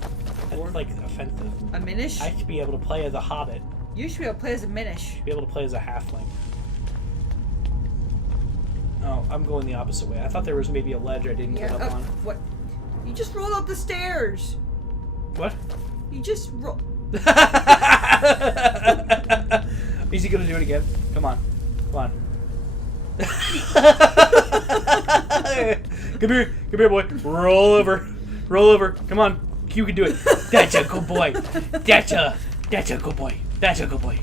That's like offensive. A Minish? I should be able to play as a hobbit. You should be able to play as a Minish. Be able to play as a halfling. Oh, I'm going the opposite way. I thought there was maybe a ledge I didn't get up on. What? You just rolled up the stairs. What? You just roll. Is he gonna do it again? Come on. Come on. Come here, boy. Roll over. Roll over. Come on. You can do it. That's a good boy. That's a good boy. That's a good boy.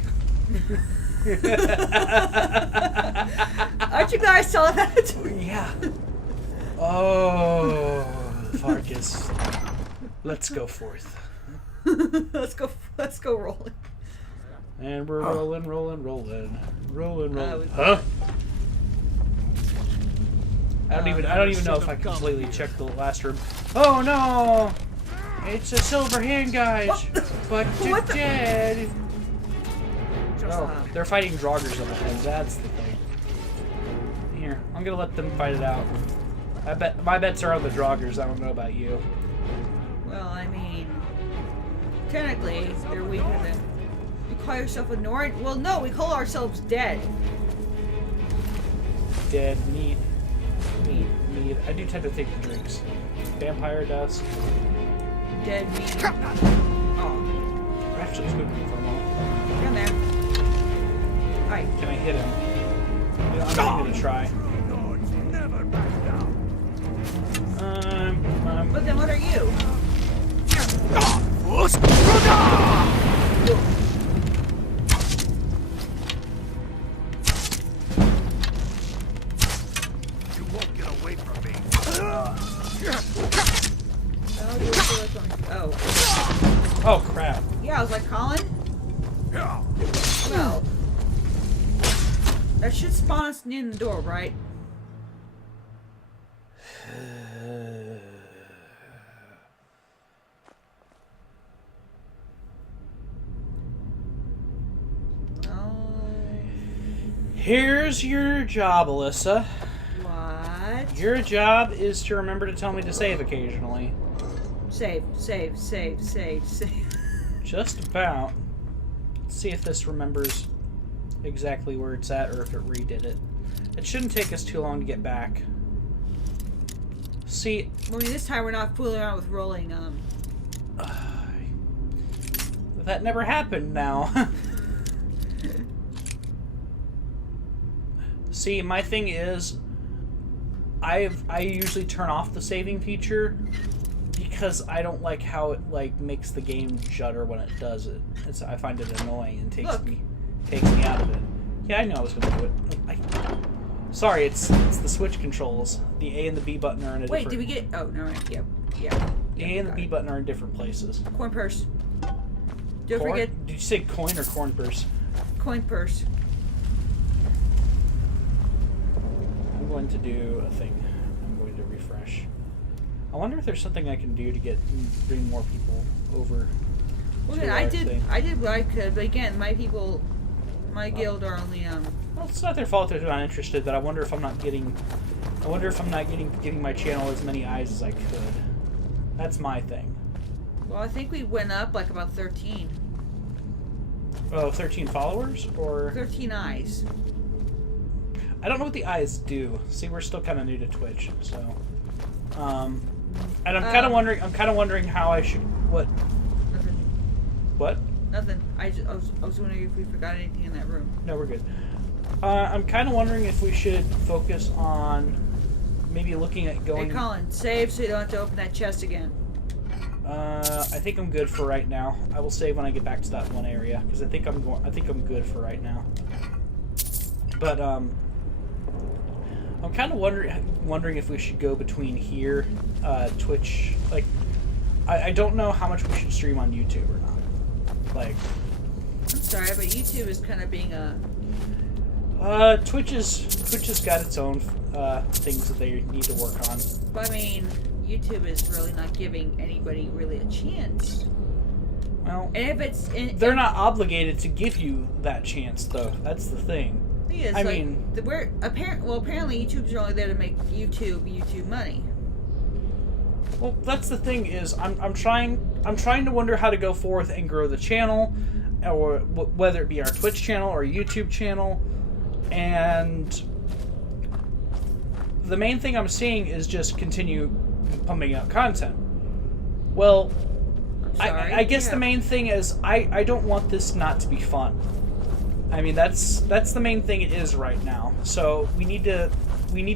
Aren't you guys saw that? Yeah. Oh, Farkas. Let's go forth. Let's go rolling. And we're rolling. was- Huh? I don't even know if I completely checked the last room. Oh no! It's a silver hand, guys. But you're What the- dead. Oh, they're fighting Draugrs up ahead. That's the thing. Here, I'm gonna let them fight it out. My bets are on the Draugrs. I don't know about you. Well, I mean, technically, they're weaker than. You call yourself a Nord? Well, no, we call ourselves dead. Dead meat. Meat. I do tend to take the drinks. Vampire dust. Dead meat. Oh. Actually, spooked me for a moment. Down there. Alright. Can I hit him? I'm gonna try. Nords never back down. But then what are you? You won't get away from me. Oh. Oh crap! Yeah, I was like, Colin? Yeah. No. That should spawn us in the door, right? Here's your job, Alyssa. What? Your job is to remember to tell me to save occasionally. Save. Just about. Let's see if this remembers exactly where it's at or if it redid it. It shouldn't take us too long to get back. See... Well, I mean, this time we're not fooling around with rolling, that never happened now. See, my thing is, I usually turn off the saving feature because I don't like how it makes the game judder when it does it. I find it annoying and takes me out of it. Yeah, I know I was going to do it. Sorry, it's the Switch controls. The A and the B button are in a different... Wait, did we get... Oh, no, right. Yeah. The A and the B button are in different places. Coin purse. Don't forget... Did you say coin or corn purse? Coin purse. I'm going to do a thing. I'm going to refresh. I wonder if there's something I can do to bring more people over. Well, then, I did what I could, but again, my guild are only Well, it's not their fault they're not interested, but I wonder if I'm not getting giving my channel as many eyes as I could. That's my thing. Well, I think we went up like about 13. Oh, 13 followers or 13 eyes. I don't know what the eyes do. See, we're still kind of new to Twitch, so. And I'm kind of wondering. I'm kind of wondering how I should. What? Nothing. What? Nothing. I was wondering if we forgot anything in that room. No, we're good. I'm kind of wondering if we should focus on maybe looking at going. Hey, Colin, save so you don't have to open that chest again. I think I'm good for right now. I will save when I get back to that one area because I think I'm good for right now. But I'm kind of wondering if we should go between here, Twitch. Like, I don't know how much we should stream on YouTube or not. Like, I'm sorry, but YouTube is kind of being a. Twitch has got its own things that they need to work on. But I mean, YouTube is really not giving anybody really a chance. Well, and if it's they're not obligated to give you that chance, though. That's the thing. I mean, apparently YouTube's only there to make YouTube money. Well, that's the thing is I'm trying to wonder how to go forth and grow the channel, or whether it be our Twitch channel or YouTube channel, and the main thing I'm seeing is just continue pumping out content. Well, I guess the main thing is I don't want this not to be fun. I mean, that's the main thing it is right now. So we need to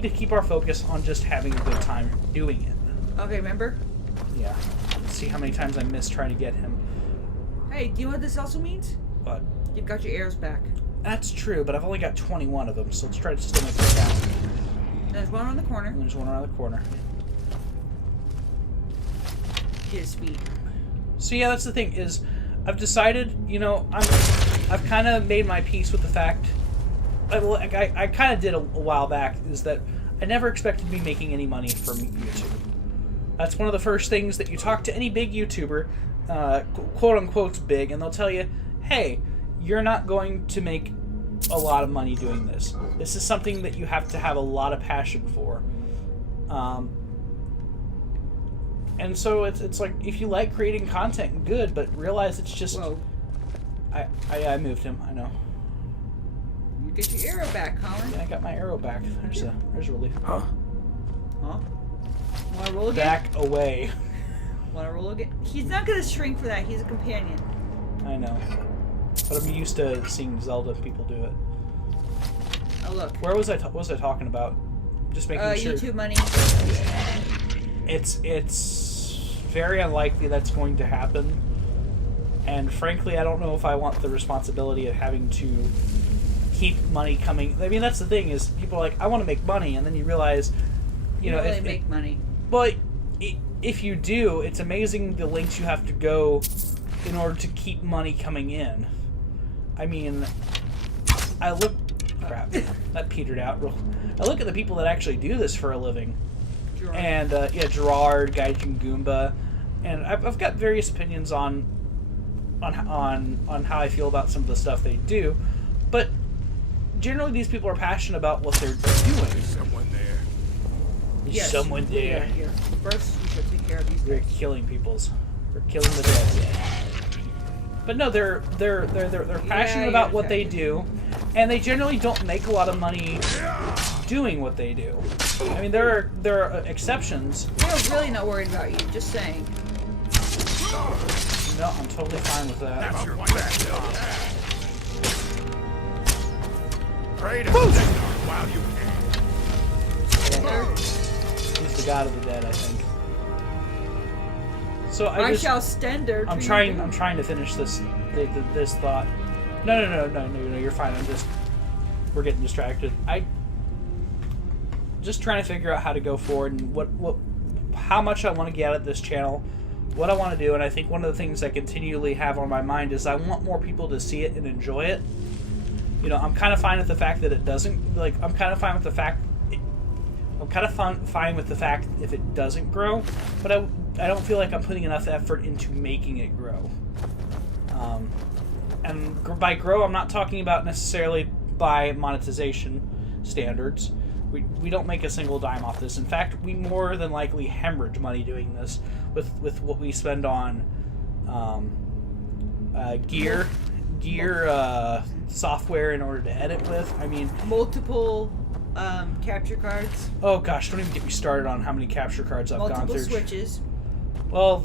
keep our focus on just having a good time doing it. Okay, remember? Yeah. Let's see how many times I missed trying to get him. Hey, do you know what this also means? What? You've got your arrows back. That's true, but I've only got 21 of them, so let's try to still make this count. There's one around the corner. And there's one around the corner. Get his speed. So yeah, that's the thing is, I've decided, I've kind of made my peace with the fact, I kind of did a while back, is that I never expected to be making any money from YouTube. That's one of the first things that you talk to any big YouTuber, quote unquote big, and they'll tell you, hey, you're not going to make a lot of money doing this. This is something that you have to have a lot of passion for. And so it's like, if you like creating content, good, but realize it's just... Whoa. I moved him, I know. You get your arrow back, Colin. Yeah, I got my arrow back. There's a relief. Huh? Huh? Wanna roll again? Back away. Wanna roll again? He's not gonna shrink for that. He's a companion. I know. But I'm used to seeing Zelda people do it. Oh, look. Where was I talking about? Just making sure. YouTube money. It's very unlikely that's going to happen. And frankly, I don't know if I want the responsibility of having to keep money coming. I mean, that's the thing, is people are like, I want to make money, and then you realize, you know, really make money. But if you do, it's amazing the lengths you have to go in order to keep money coming in. I mean, crap, that petered out. I look at the people that actually do this for a living. Gerard. And Gerard, Gaijin Goomba, and I've got various opinions on how I feel about some of the stuff they do, but generally these people are passionate about what they're doing. There's someone there. There's Yes, someone there. Here. First, we should take care of these They're guys. killing peoples. They're killing the dead. But no, they're passionate about what they do, and they generally don't make a lot of money doing what they do. I mean, there are exceptions. They're really not worried about you. Just saying. No, I'm totally fine with that. That's your best. Pray to while you can. He's the god of the dead, I think. So I shall stender. I'm trying to finish this thought. No, you're fine. We're getting distracted. Just trying to figure out how to go forward and how much I want to get at this channel, what I want to do, and I think one of the things I continually have on my mind is I want more people to see it and enjoy it. You know, I'm kind of fine with the fact that it doesn't, like, I'm kind of fine with the fact if it doesn't grow, but I don't feel like I'm putting enough effort into making it grow. And by grow, I'm not talking about necessarily by monetization standards. We don't make a single dime off this. In fact, we more than likely hemorrhage money doing this with what we spend on gear, software in order to edit with. I mean, multiple capture cards. Oh gosh, don't even get me started on how many capture cards I've gone through. Multiple switches. Well,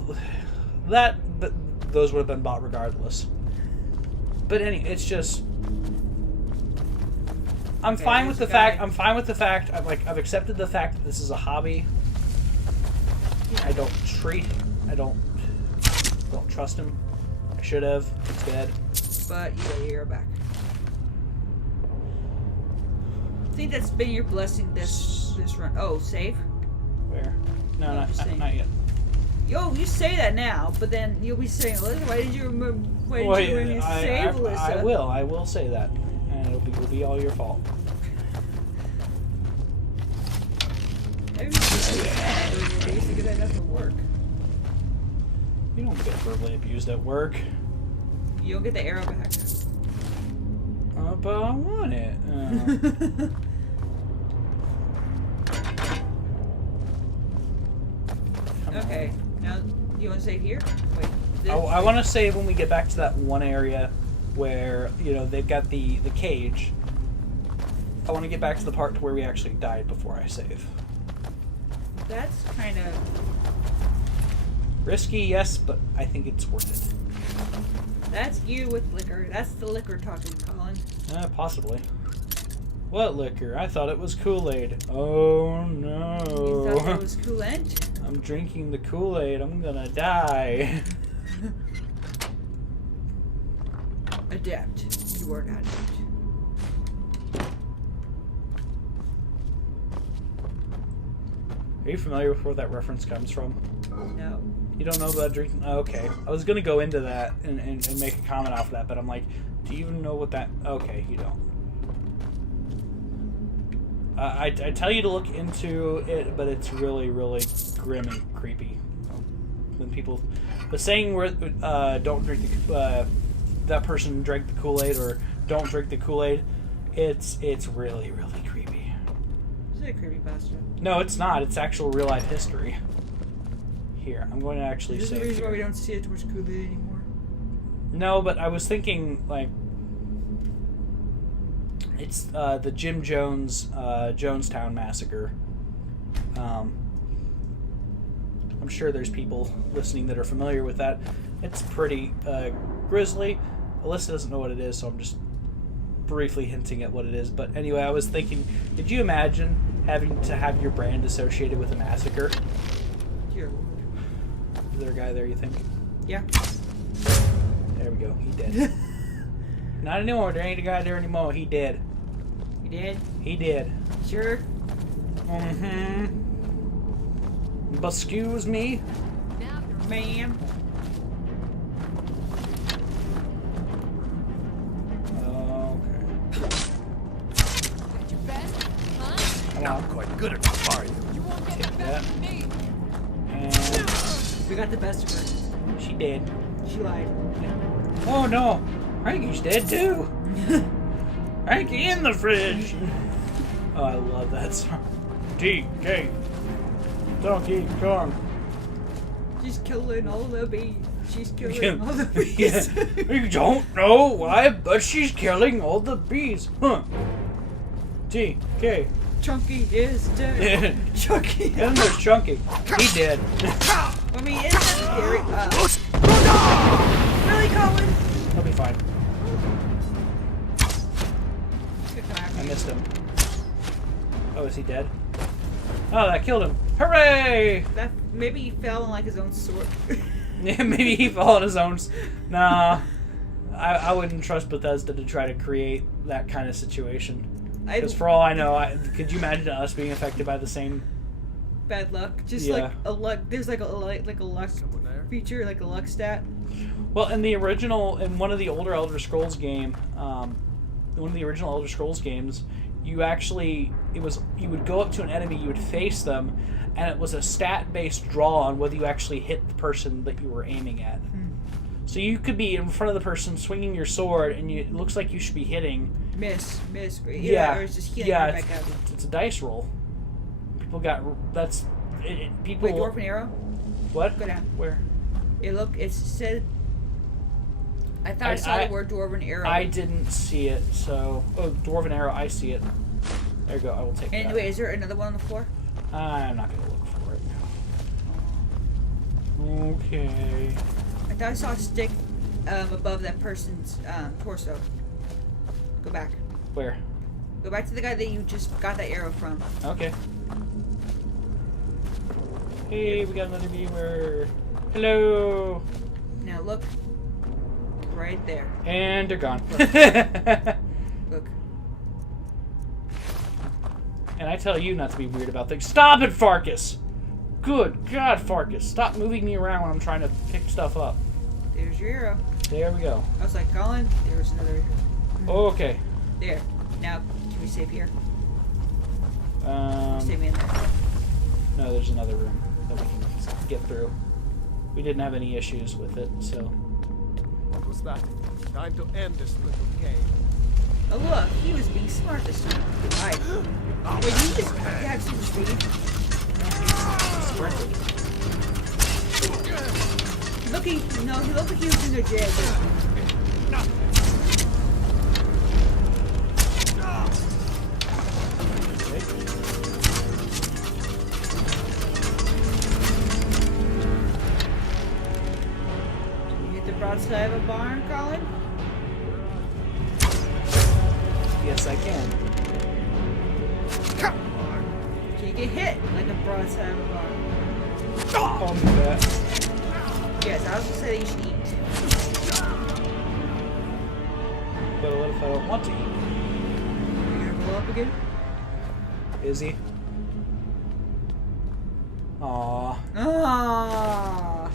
those would have been bought regardless. But it's just. I'm fine with the fact. I've accepted the fact that this is a hobby. I don't trust him. I should have. He's dead. But you got your back. I think that's been your blessing this run. Oh, save? Where? No, No, not yet. Yo, you say that now, but then you'll be saying, "Alyssa, why did you remember? Why did you remember to save, Alyssa?" I will say that, and it'll be all your fault. Maybe because that doesn't work. You don't get verbally abused at work. You'll get the arrow back. But I want it. Okay, now you want to save here? Wait. This? I want to save when we get back to that one area where, you know, they've got the cage. I want to get back to the part where we actually died before I save. That's kind of risky, yes, but I think it's worth it. That's you with liquor. That's the liquor talking, Colin. Possibly. What liquor? I thought it was Kool-Aid. Oh no. You thought it was coolant? I'm drinking the Kool-Aid. I'm gonna die. Adept. You are not adept. Are you familiar with where that reference comes from? No. You don't know about drinking? Oh, okay. I was going to go into that and make a comment off of that, but I'm like, do you even know what that... Okay, you don't. I tell you to look into it, but it's really, really grim and creepy. When people... The saying where don't drink the... that person drank the Kool-Aid or don't drink the Kool-Aid. It's really, really creepy. Is it a creepypasta? No, it's not. It's actual real life history. Here, I'm going to actually Is say. this the reason why we don't see it towards Kool-Aid anymore? No, but I was thinking like it's the Jim Jones Jonestown massacre. I'm sure there's people listening that are familiar with that. It's pretty grisly. Alyssa doesn't know what it is, so I'm just briefly hinting at what it is. But anyway, I was thinking, could you imagine having to have your brand associated with a massacre? Dear Lord. Is there a guy there, you think? Yeah. There we go. He dead. Not anymore. There ain't a guy there anymore. He dead. You did? He did. Sure. Mm-hmm. But excuse me. Now you're Ma'am. Okay. at your best, huh? Come Not on. quite good enough, are you? You won't get Take the best that. of me. And We got the best of her. she dead. She lied. Oh no. Frankie's dead too. Frankie in the fridge. Oh, I love that song. DK. Donkey Kong. She's killing all the bees. She's killing all the Yeah. bees. We don't know why, but she's killing all the bees. Huh. DK. Chunky is dead. Chunky. And there's Chunky. He dead. I mean, it's not scary. Really, Colin? He'll be fine. Good time. I missed him. Oh, is he dead? Oh, that killed him. Hooray! That maybe he fell on like his own sword. Yeah, maybe he fell on his own. Nah, I wouldn't trust Bethesda to try to create that kind of situation. Because for all I know, could you imagine us being affected by the same? Bad luck. Just Yeah. like a luck. There's like a luck Someone there? feature, like a luck stat. Well, in the original, in one of the older Elder Scrolls game, one of the original Elder Scrolls games, you would go up to an enemy, you would face them, and it was a stat-based draw on whether you actually hit the person that you were aiming at. So you could be in front of the person swinging your sword, and it looks like you should be hitting. Miss. Yeah, Or it's just healing yeah, right back out. it's a dice roll. People got people. Wait, dwarf and arrow? What? Go down. Where? It said. I thought I I- saw the word dwarven arrow. I didn't see it, so Dwarven Arrow. I see it. There you go. I will take that. Anyway, is there another one on the floor? I'm not gonna look for it. Okay. I thought I saw a stick above that person's torso. Go back. Where? Go back to the guy that you just got that arrow from. Okay. Hey, we got another viewer. Hello. Now look. Right there. And they're gone. Look. And I tell you not to be weird about things. Stop it, Farkas! Good God, Farkas. Stop moving me around when I'm trying to pick stuff up. There's your arrow. There we go. I was like, Colin, there's another. Okay. There. Now, can we save here? Save Um, me in there. no, there's another room that we can get through. We didn't have any issues with it, so. What was that? Time to end this little game. Oh look, he was being smart this time. Alright. Wait, you just have super speed. Sprinted. He looked like he was in a jail. Can you hit the broadside of a barn, Colin? Yes, I can. Can you get hit like a broadside of a barn? Call me that. Yes, I also said that you should eat. But what if I don't want to eat? Are you gonna blow up again? Is he? Aww. Ah.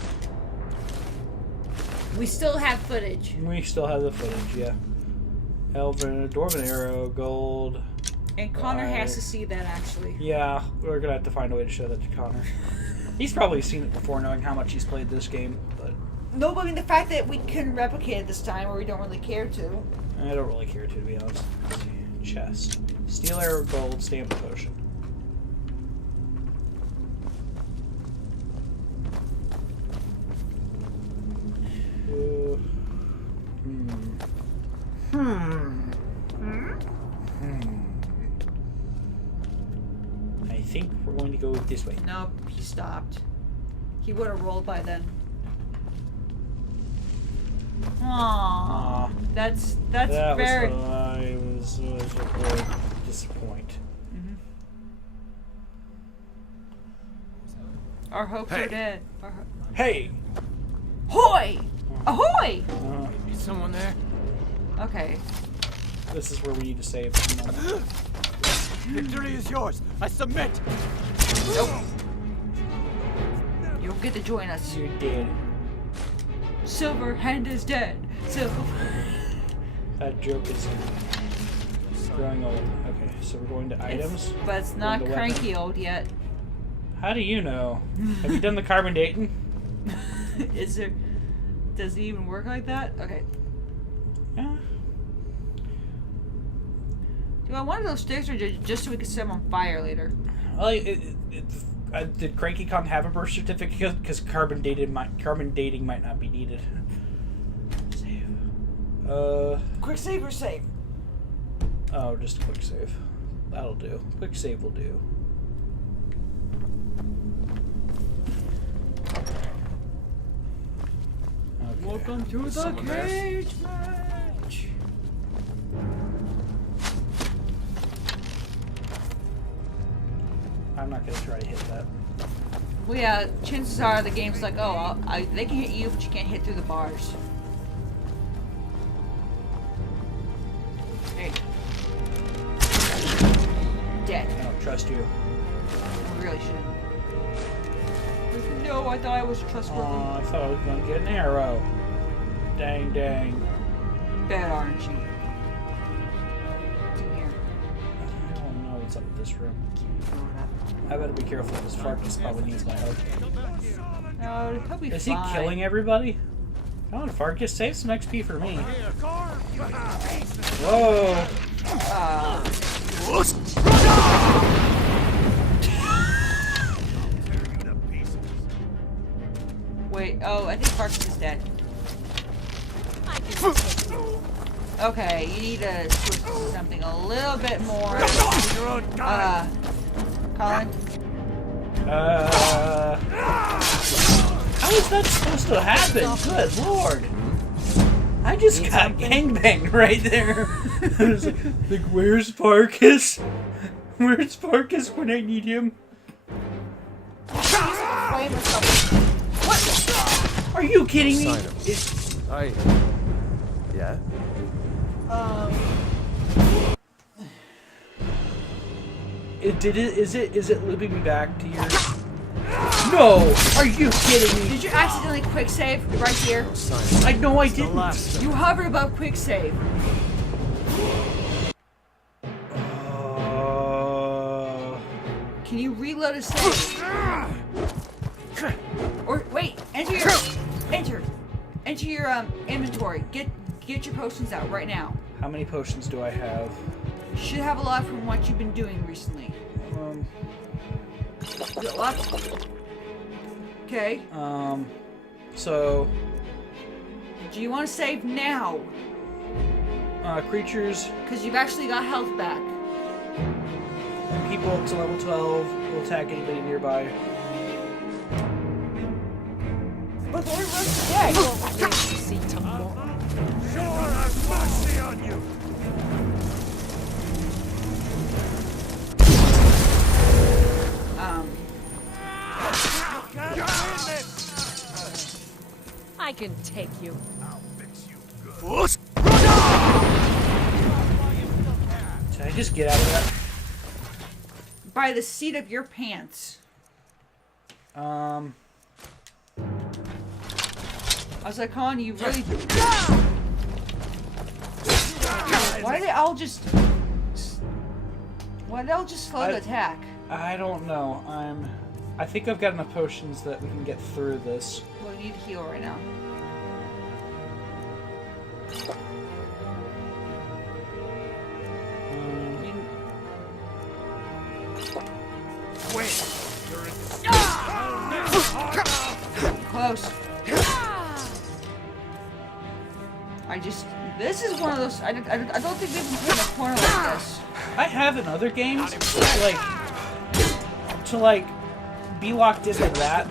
We still have footage. We still have the footage, yeah. Elven, Dwarven Arrow, Gold. And Connor has to see that actually. Yeah, we're gonna have to find a way to show that to Connor. He's probably seen it before, knowing how much he's played this game, but No, but I mean the fact that we couldn't replicate it this time, or we don't really care to. I don't really care to be honest. Let's see. Chest. Steel arrow, gold, stamina potion. I think we're going to go this way. Nope, he stopped. He would have rolled by then. Aww. That's that very. I was really disappointed. Our hopes are dead. Hey! Hoy! Ahoy! Is someone there? Okay. This is where we need to save. Victory is yours. I submit. Nope. You'll get to join us. You're dead. Silverhand is dead. So. That joke is growing old. Okay, so we're going to items. But it's not Going to cranky weapon. old yet. How do you know? Have you done the carbon dating? Is there? Does it even work like that? Okay. Yeah. Do I want those sticks or just so we can set them on fire later? Well, did Cranky Kong have a birth certificate? Because carbon dating might not be needed. Save. Quick save or save? Oh, just a quick save. That'll do. Quick save will do. Okay. Welcome to the someone there? cage match. I'm not gonna try to hit that. Well, yeah, chances are the game's like, oh, they can hit you, but you can't hit through the bars. Hey. Dead. I don't trust you. I really shouldn't. No, I thought I was trustworthy. Oh, I thought I was gonna get an arrow. Dang, dang. Bad RNG. What's in here? I don't know what's up with this room. I better be careful because Farkas probably needs my help. No, he'll be Is he fine. killing everybody? Come on, Farkas, save some XP for me. Whoa! Wait, oh, I think Parks is dead. Okay, you need to switch to something a little bit more. Colin? How is that supposed to happen? Good lord! I just got gangbanged right there. I was like, where's Farkas? Where's Farkas when I need him? Flame or something. What? Are you kidding me? Yeah? Is it looping me back to your... No! Are you kidding me? Did you accidentally quick save right here? I know I didn't. You hover above quick save. Can you reload a save? Or wait, enter your inventory. Get your potions out right now. How many potions do I have? You should have a lot from what you've been doing recently. Is it lots? Okay. So... Do you want to save now? Creatures, Because you've actually got health back. people up to level 12 will attack anybody nearby. But the rest dead. See tomorrow. Sure, have mercy on you. I can take you. I'll fix you good. Did I just get out of that? By the seat of your pants. I was like, Colin, you really... Why did they all just... Why did they all just slow the attack? I don't know. I think I've got enough potions that we can get through this. Well, you need to heal right now. Wait. Close. This is one of those. I don't think they've been put in a corner like this. I have in other games, to be locked into that.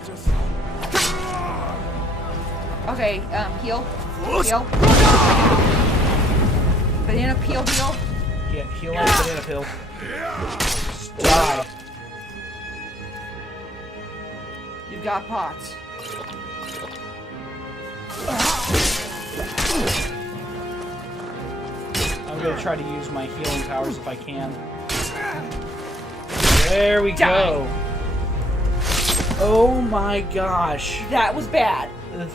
Okay, heal. Heal. Banana peel heal. Yeah, heal on the banana pill. Just die. You've got pots. I'm gonna try to use my healing powers if I can. There we go. Oh my gosh. That was bad.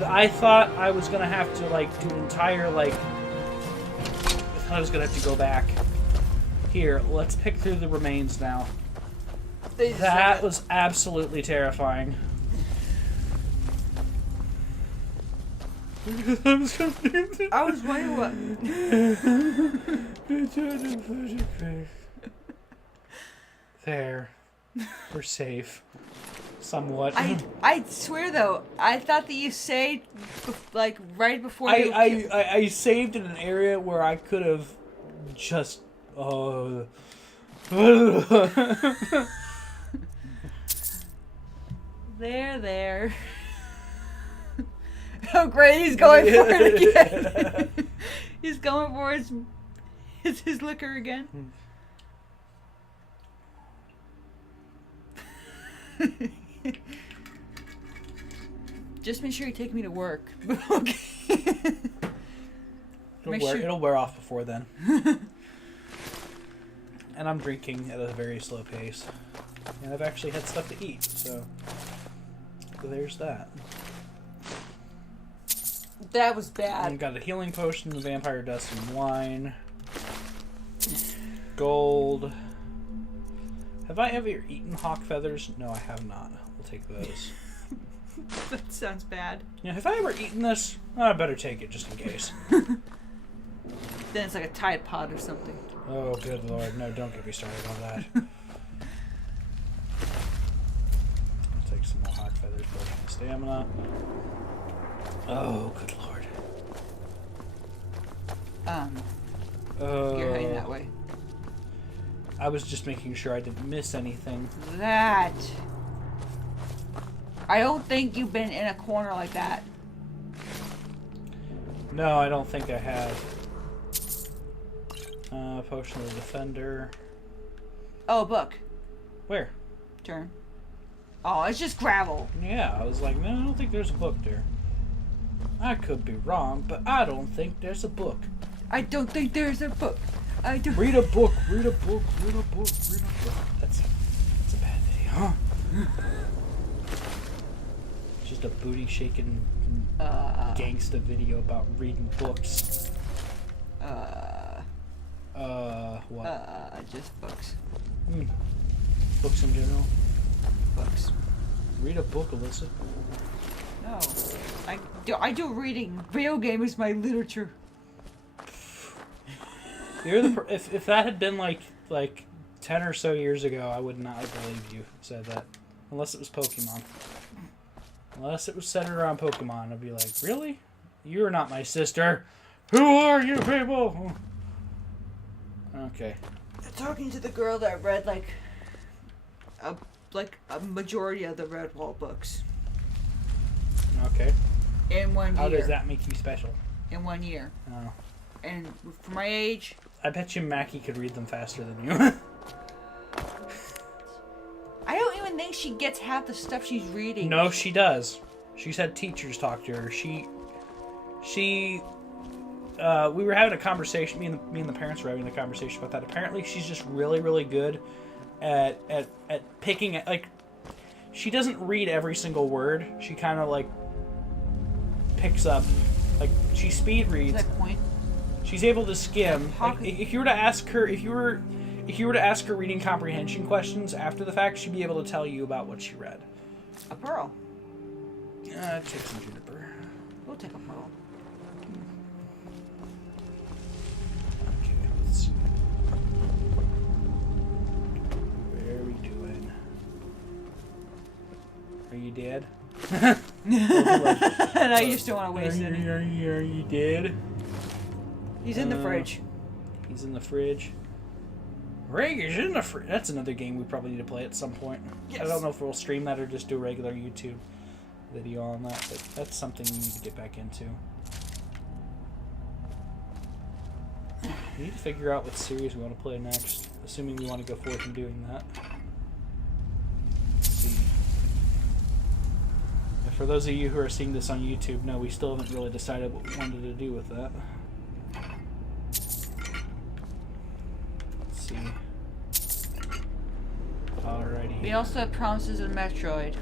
I thought I was gonna have to do an entire I thought I was gonna have to go back. Here, let's pick through the remains now. That was absolutely terrifying. I was wondering what. There. We're safe. Somewhat. I swear though, I thought that you saved right before I saved in an area where I could have just There. Oh great, he's going for it again. He's going for his liquor again. Just make sure you take me to work. Okay. It'll wear off before then. And I'm drinking at a very slow pace. And I've actually had stuff to eat, so there's that. That was bad. And got a healing potion, vampire dust, and wine. Gold. Have I ever eaten hawk feathers? No, I have not. We'll take those. That sounds bad. Yeah, have I ever eaten this? I better take it just in case. Then it's like a Tide Pod or something. Oh, good lord. No, don't get me started on that. I'll take some more hawk feathers for stamina. Oh, good lord. You're heading that way. I was just making sure I didn't miss anything. That. I don't think you've been in a corner like that. No, I don't think I have. Potion of the Defender. Oh, book. Where? Turn. Oh, it's just gravel. Yeah, I was like, no, I don't think there's a book there. I could be wrong, but I don't think there's a book. I don't think there's a book. I don't. Read a book, read a book, read a book, read a book. That's a bad video, huh? Just a booty shaking gangsta video about reading books. What? Just books. Books in general. Books. Read a book, Alyssa. No. I do reading. Video game is my literature. You're the if that had been like 10 or so years ago, I would not have believed you said that. Unless it was Pokemon. Unless it was centered around Pokemon, I'd be like, really? You're not my sister. Who are you people? Okay. Talking to the girl that read a majority of the Redwall books Okay. in 1 year. How does that make you special? In 1 year. Oh. And for my age, I bet you Mackie could read them faster than you. I don't even think she gets half the stuff she's reading. No, she does. She's had teachers talk to her. We were having a conversation. Me and the parents were having a conversation about that. Apparently, she's just really, really good at picking it. Like, she doesn't read every single word. She kind of picks up. Like, she speed reads. That point. She's able to skim. Like, if you were to ask her, if you were to ask her reading comprehension questions after the fact, she'd be able to tell you about what she read. A pearl. Take some juniper. We'll take a pearl. dead? And I just don't want to waste it. Are you dead? He's in the fridge. He's in the fridge. Rig is in the fridge. That's another game we probably need to play at some point. Yes. I don't know if we'll stream that or just do a regular YouTube video on that, but that's something we need to get back into. We need to figure out what series we want to play next, assuming we want to go forth in doing that. Let's see. And for those of you who are seeing this on YouTube, no, we still haven't really decided what we wanted to do with that. Let's see. Alrighty. We also have Promises of Metroid.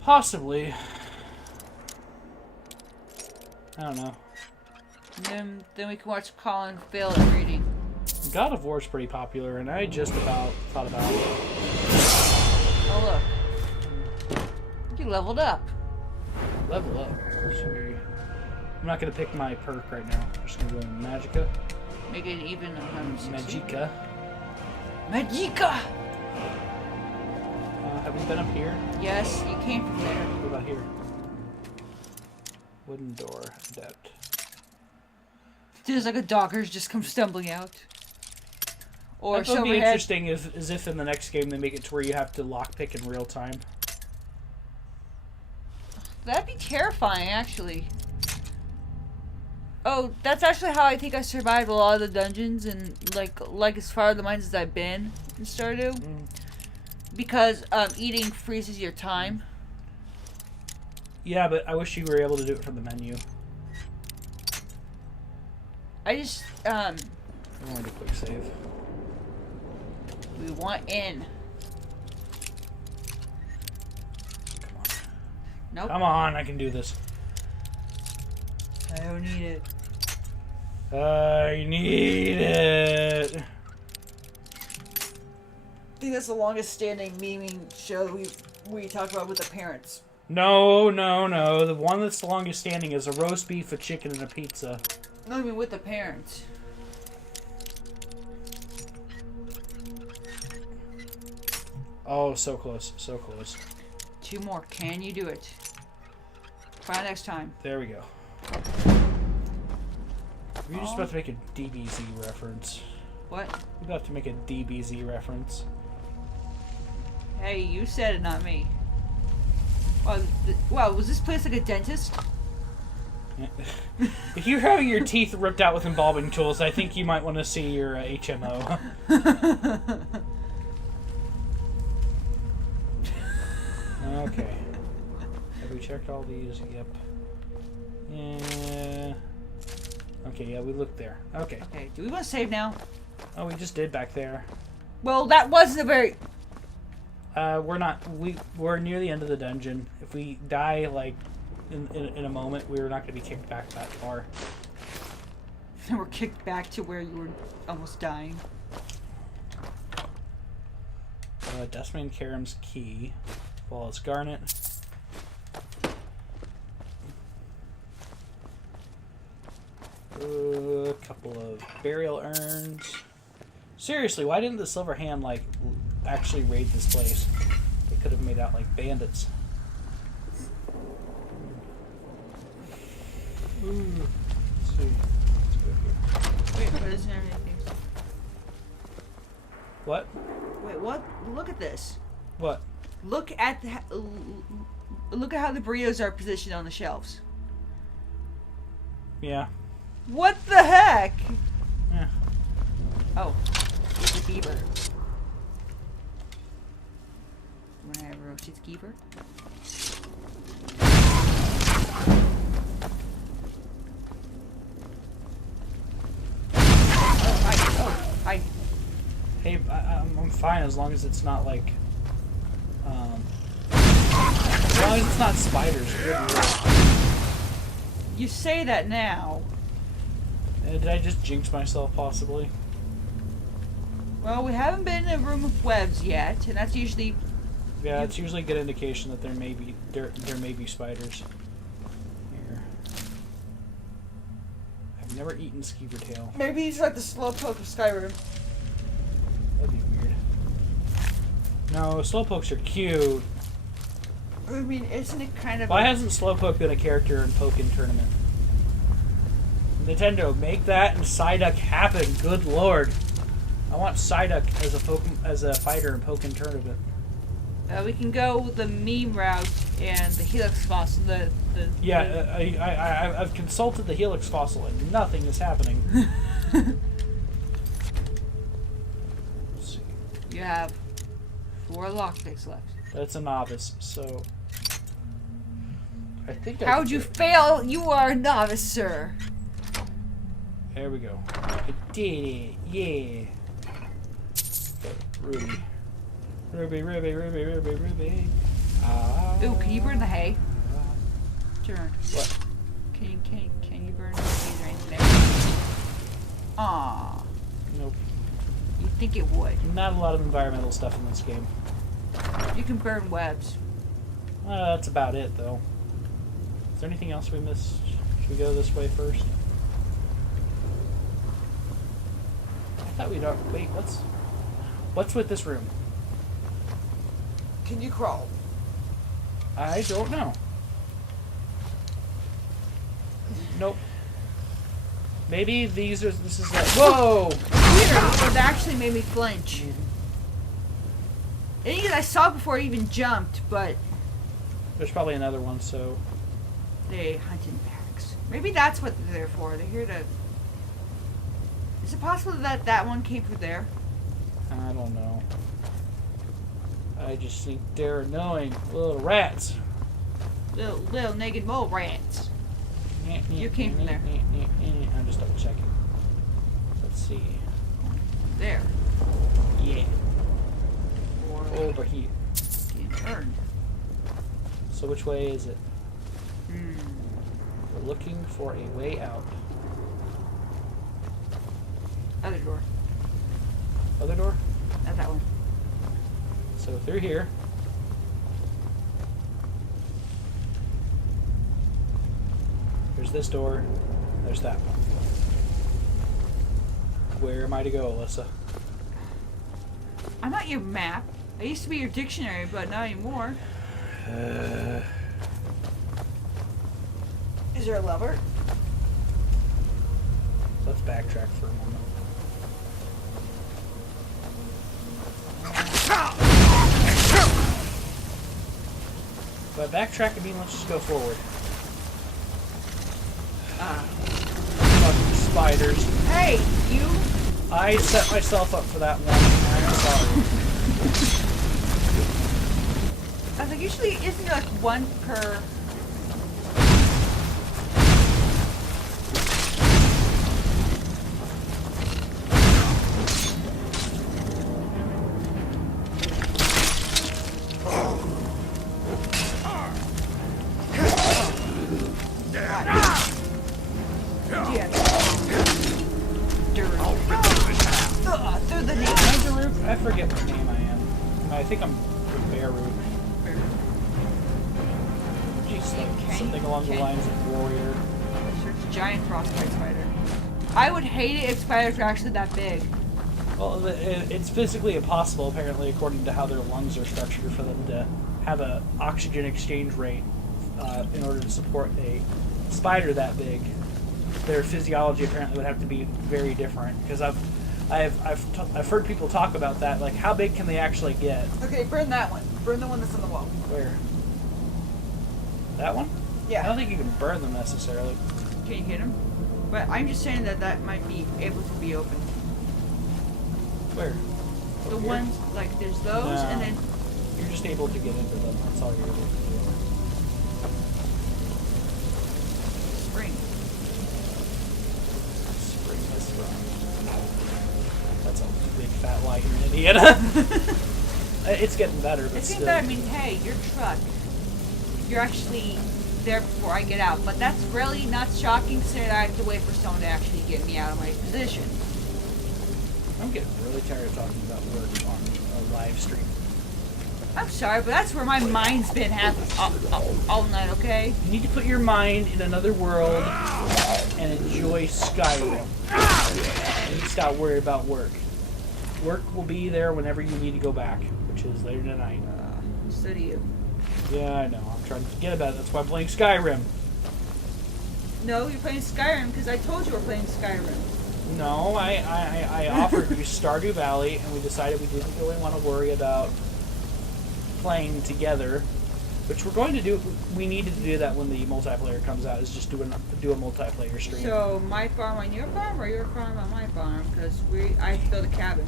Possibly. I don't know. And then we can watch Colin fail at reading. God of War is pretty popular, and I just about thought about it. Oh look. You leveled up. Level up. Sorry. I'm not going to pick my perk right now. I'm just going to go in Magica. Make it even 160. Magica. Magica! Have we been up here? Yes, you came from there. What about here? Wooden door. Adept. There's like a doggers just come stumbling out. Or That would be Silverhead. interesting as if in the next game they make it to where you have to lockpick in real time. That'd be terrifying, actually. Oh, that's actually how I think I survived a lot of the dungeons and like as far as the mines as I've been in Stardew. Because eating freezes your time. Yeah, but I wish you were able to do it from the menu. I just I wanted a quick save. we want in. Come on. Nope. Come on, I can do this. I don't need it. I need it. I think that's the longest standing memeing show we talk about with the parents. No, no, no. The one that's the longest standing is a roast beef, a chicken, and a pizza. No, I mean with the parents. Oh, so close, so close. 2 more. Can you do it? Try next time. There we go. We're just about to make a DBZ reference. What? We're about to make a DBZ reference. Hey, you said it, not me. Wow, wow, was this place like a dentist? If you're having your teeth ripped out with embalming tools, I think you might want to see your HMO. Okay. Have we checked all these? Yep. Yeah. Okay, yeah, we looked there. Okay. Okay, do we want to save now? Oh, we just did back there. Well, that wasn't a very... We're not. We're near the end of the dungeon. If we die, like, in a moment, we're not going to be kicked back that far. We're kicked back to where you were almost dying. Dustman Karam's key. Wallace Garnet. A couple of burial urns. Seriously, why didn't the Silver Hand, like, actually raid this place? They could have made out like bandits. Ooh. Let's see. Let's go here. Wait, what is anything? What? Wait, what? Look at this. What? Look at look at how the burritos are positioned on the shelves. Yeah. What the heck? Yeah. Oh, it's a beaver. You wanna have a roasted beaver? Oh, hi. Hey, I'm fine as long as it's not like, as long as it's not spiders. Good. You say that now. Did I just jinx myself possibly? Well, we haven't been in a room of webs yet, and that's usually... Yeah, it's usually a good indication that there may be spiders here. I've never eaten skeever tail. Maybe he's like the slowpoke of Skyrim. That'd be weird. No, slowpokes are cute. I mean, isn't it kind of... Why hasn't Slowpoke been a character in Pokken Tournament? Nintendo, make that and Psyduck happen. Good lord. I want Psyduck as a fighter in Pokken Tournament. we can go the meme route and the Helix Fossil. I've consulted the Helix Fossil and nothing is happening. Let's see. You have 4 lockpicks left. That's a novice, so... I think I How'd you fail? You are a novice, sir. There we go. I did it. Yeah. Okay, Ruby. Ooh, can you burn the hay? Turn. What? Can you burn the hay? Is there anything there? Aww. Nope. You'd think it would. Not a lot of environmental stuff in this game. You can burn webs. That's about it, though. Is there anything else we missed? Should we go this way first? I thought we'd... Wait, what's with this room? Can you crawl? I don't know. Nope. Maybe this is like... Whoa! Weird. It actually made me flinch. I saw it before I even jumped, but... There's probably another one, so... They hunt in packs. Maybe that's what they're there for. They're here to... Is it possible that one came from there? I don't know. I just think they're annoying little rats. Little naked mole rats. You came from there. I'm just double checking. Let's see. There. Yeah. Or Over here. getting earned. So which way is it? We're looking for a way out. Other door. Other door? Not that one. So through here. There's this door. There's that one. Where am I to go, Alyssa? I'm not your map. I used to be your dictionary, but not anymore. Is there a lever? Let's backtrack for a moment. By backtrack, I mean let's just go forward. Fucking spiders. Hey, you! I set myself up for that one. I'm sorry. I was like, usually isn't there like one per... I forget what name I am. I think I'm Bear Root. Jeez, like something along the lines of warrior. Search giant frostbite spider. I would hate it if spiders were actually that big. Well, it's physically impossible, apparently, according to how their lungs are structured, for them to have an oxygen exchange rate in order to support a spider that big. Their physiology apparently would have to be very different, because I've heard people talk about that, like how big can they actually get? Okay, burn that one. Burn the one that's on the wall. Where? That one? Yeah. I don't think you can burn them necessarily. Can you hit them? But I'm just saying that might be able to be opened. Where? The Over here? ones, like, there's those, No. and then... You're just able to get into them. That's all you're able to do. Spring. Spring this run. That's a big fat lie, you're an idiot. It's getting better, but It's still. getting better. I mean, hey, your truck, you're actually there before I get out. But that's really not shocking, considering I have to wait for someone to actually get me out of my position. I'm getting really tired of talking about work on a live stream. I'm sorry, but that's where my mind's been all night, okay? You need to put your mind in another world and enjoy Skyrim. You need to stop worrying about work. Work will be there whenever you need to go back, which is later tonight. So do you. Yeah, I know. I'm trying to forget about it. That's why I'm playing Skyrim. No, you're playing Skyrim because I told you we're playing Skyrim. No, I offered you Stardew Valley, and we decided we didn't really want to worry about playing together, which we're going to do. We needed to do that when the multiplayer comes out. Is just do a multiplayer stream. So my farm on your farm, or your farm on my farm? Because I have to build a cabin.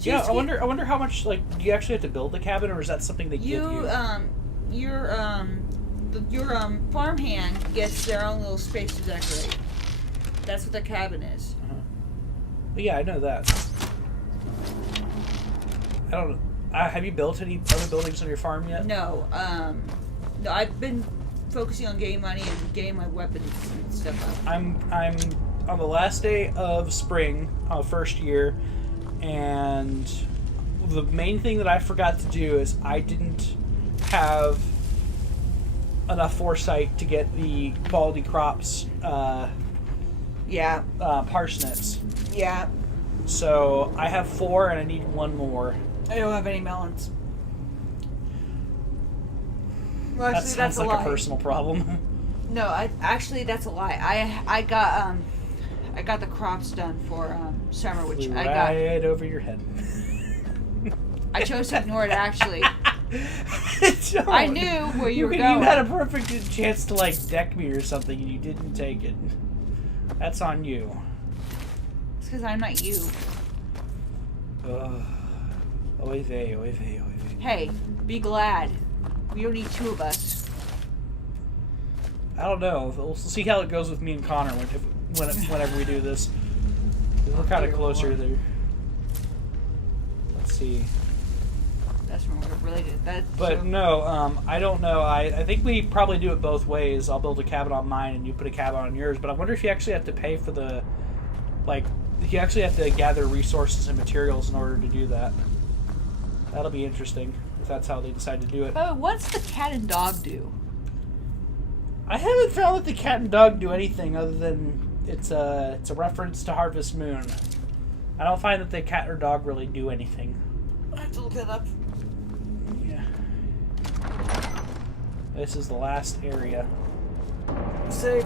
Yeah, I wonder how much, like, do you actually have to build the cabin, or is that something they give you? Your farmhand gets their own little space to decorate. That's what the cabin is. But yeah, I know that. I don't know. Have you built any other buildings on your farm yet? No, no, I've been focusing on getting money and getting my weapons and stuff up. I'm on the last day of spring, first year, and the main thing that I forgot to do is I didn't have enough foresight to get the quality crops, parsnips. Yeah. So I have 4 and I need 1 more. I don't have any melons. Well, That actually, sounds that's like a lie. a personal problem. No, actually that's a lie. I got the crops done for summer, which Flew I got. right over your head. I chose to ignore it actually. Don't. I knew where you were going. You had a perfect chance to like deck me or something, and you didn't take it. That's on you. It's because I'm not you. Oy vey, oy vey, oy vey. Hey, be glad. We don't need 2 of us. I don't know. We'll see how it goes with me and Connor whenever we do this. We're kind of closer there. Let's see. That's when we're related. But no, I don't know. I think we probably do it both ways. I'll build a cabin on mine and you put a cabin on yours. But I wonder if you actually have to pay for the, like, you actually have to gather resources and materials in order to do that. That'll be interesting if that's how they decide to do it. Oh, what's the cat and dog do? I haven't found that the cat and dog do anything other than it's a reference to Harvest Moon. I don't find that the cat or dog really do anything. I have to look that up. Yeah. This is the last area. Save.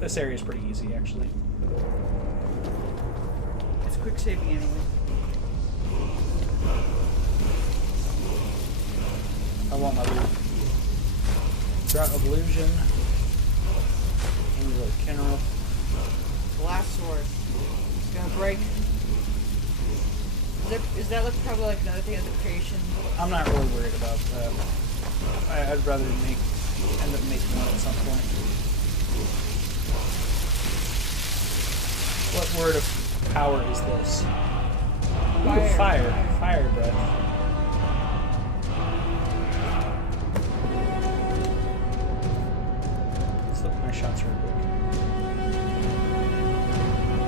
This area is pretty easy, actually. It's quick saving anyway. I want my loot. Drought of Illusion. Amulet of Kinroth. Glass sword. It's gonna break. Is that probably like another thing of the creation? I'm not really worried about that. I'd rather end up making one at some point. What word of power is this? Ooh, fire. Fire breath. Let's look at my shots real quick.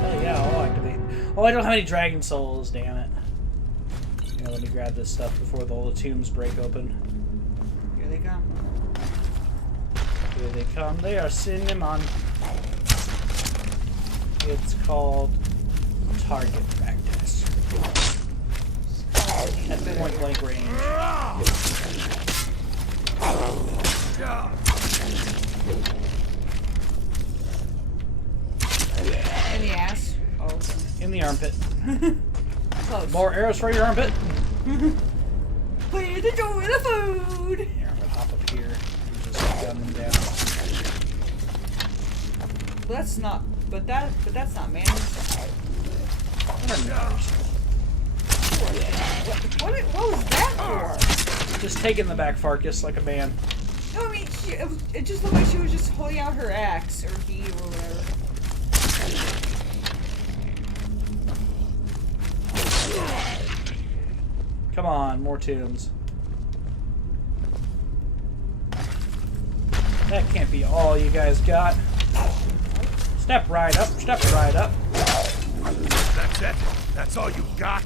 Oh yeah, I'll activate. Oh, I don't have any dragon souls, damn it. Yeah, let me grab this stuff before all the tombs break open. Here they come. Here they come. They are cinnamon. It's called target practice. At point blank range. In the ass. Oh, okay. In the armpit. Close. More arrows for your armpit. Please enjoy the food. Here, I'm gonna hop up here and just gun them down. That's not. But that's not manners. What was that for? Just taking the back Farkas like a man. No, I mean, it just looked like she was just holding out her axe or he or whatever. Come on, more tombs. That can't be all you guys got. Step right up, step right up. That's it? That's all you got?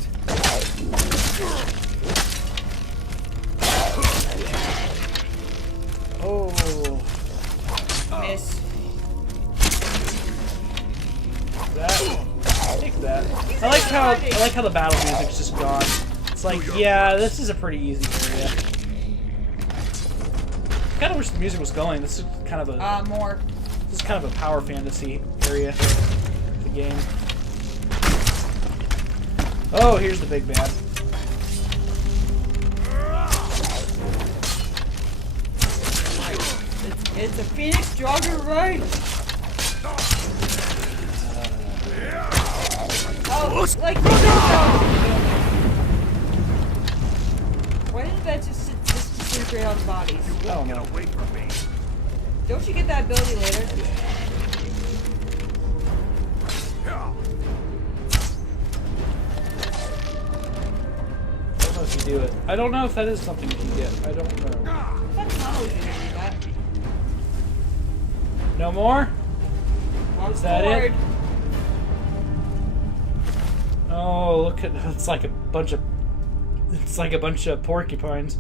Oh. Miss. That. Take that. I like how the battle music's just gone. It's like, yeah, this is a pretty easy area. I kind of wish the music was going. This is kind of a more. This is kind of a power fantasy area of the game. Oh, here's the big bad. It's a Phoenix Jogger, right? Oh, like why didn't that just disintegrate on bodies? Oh no! Away from me. Don't you get that ability later? I don't know if you do it. I don't know if that is something you can get. I don't know. That's not always gonna do that. No more? Walk Is that forward. it? Oh, look at it's like a bunch of porcupines.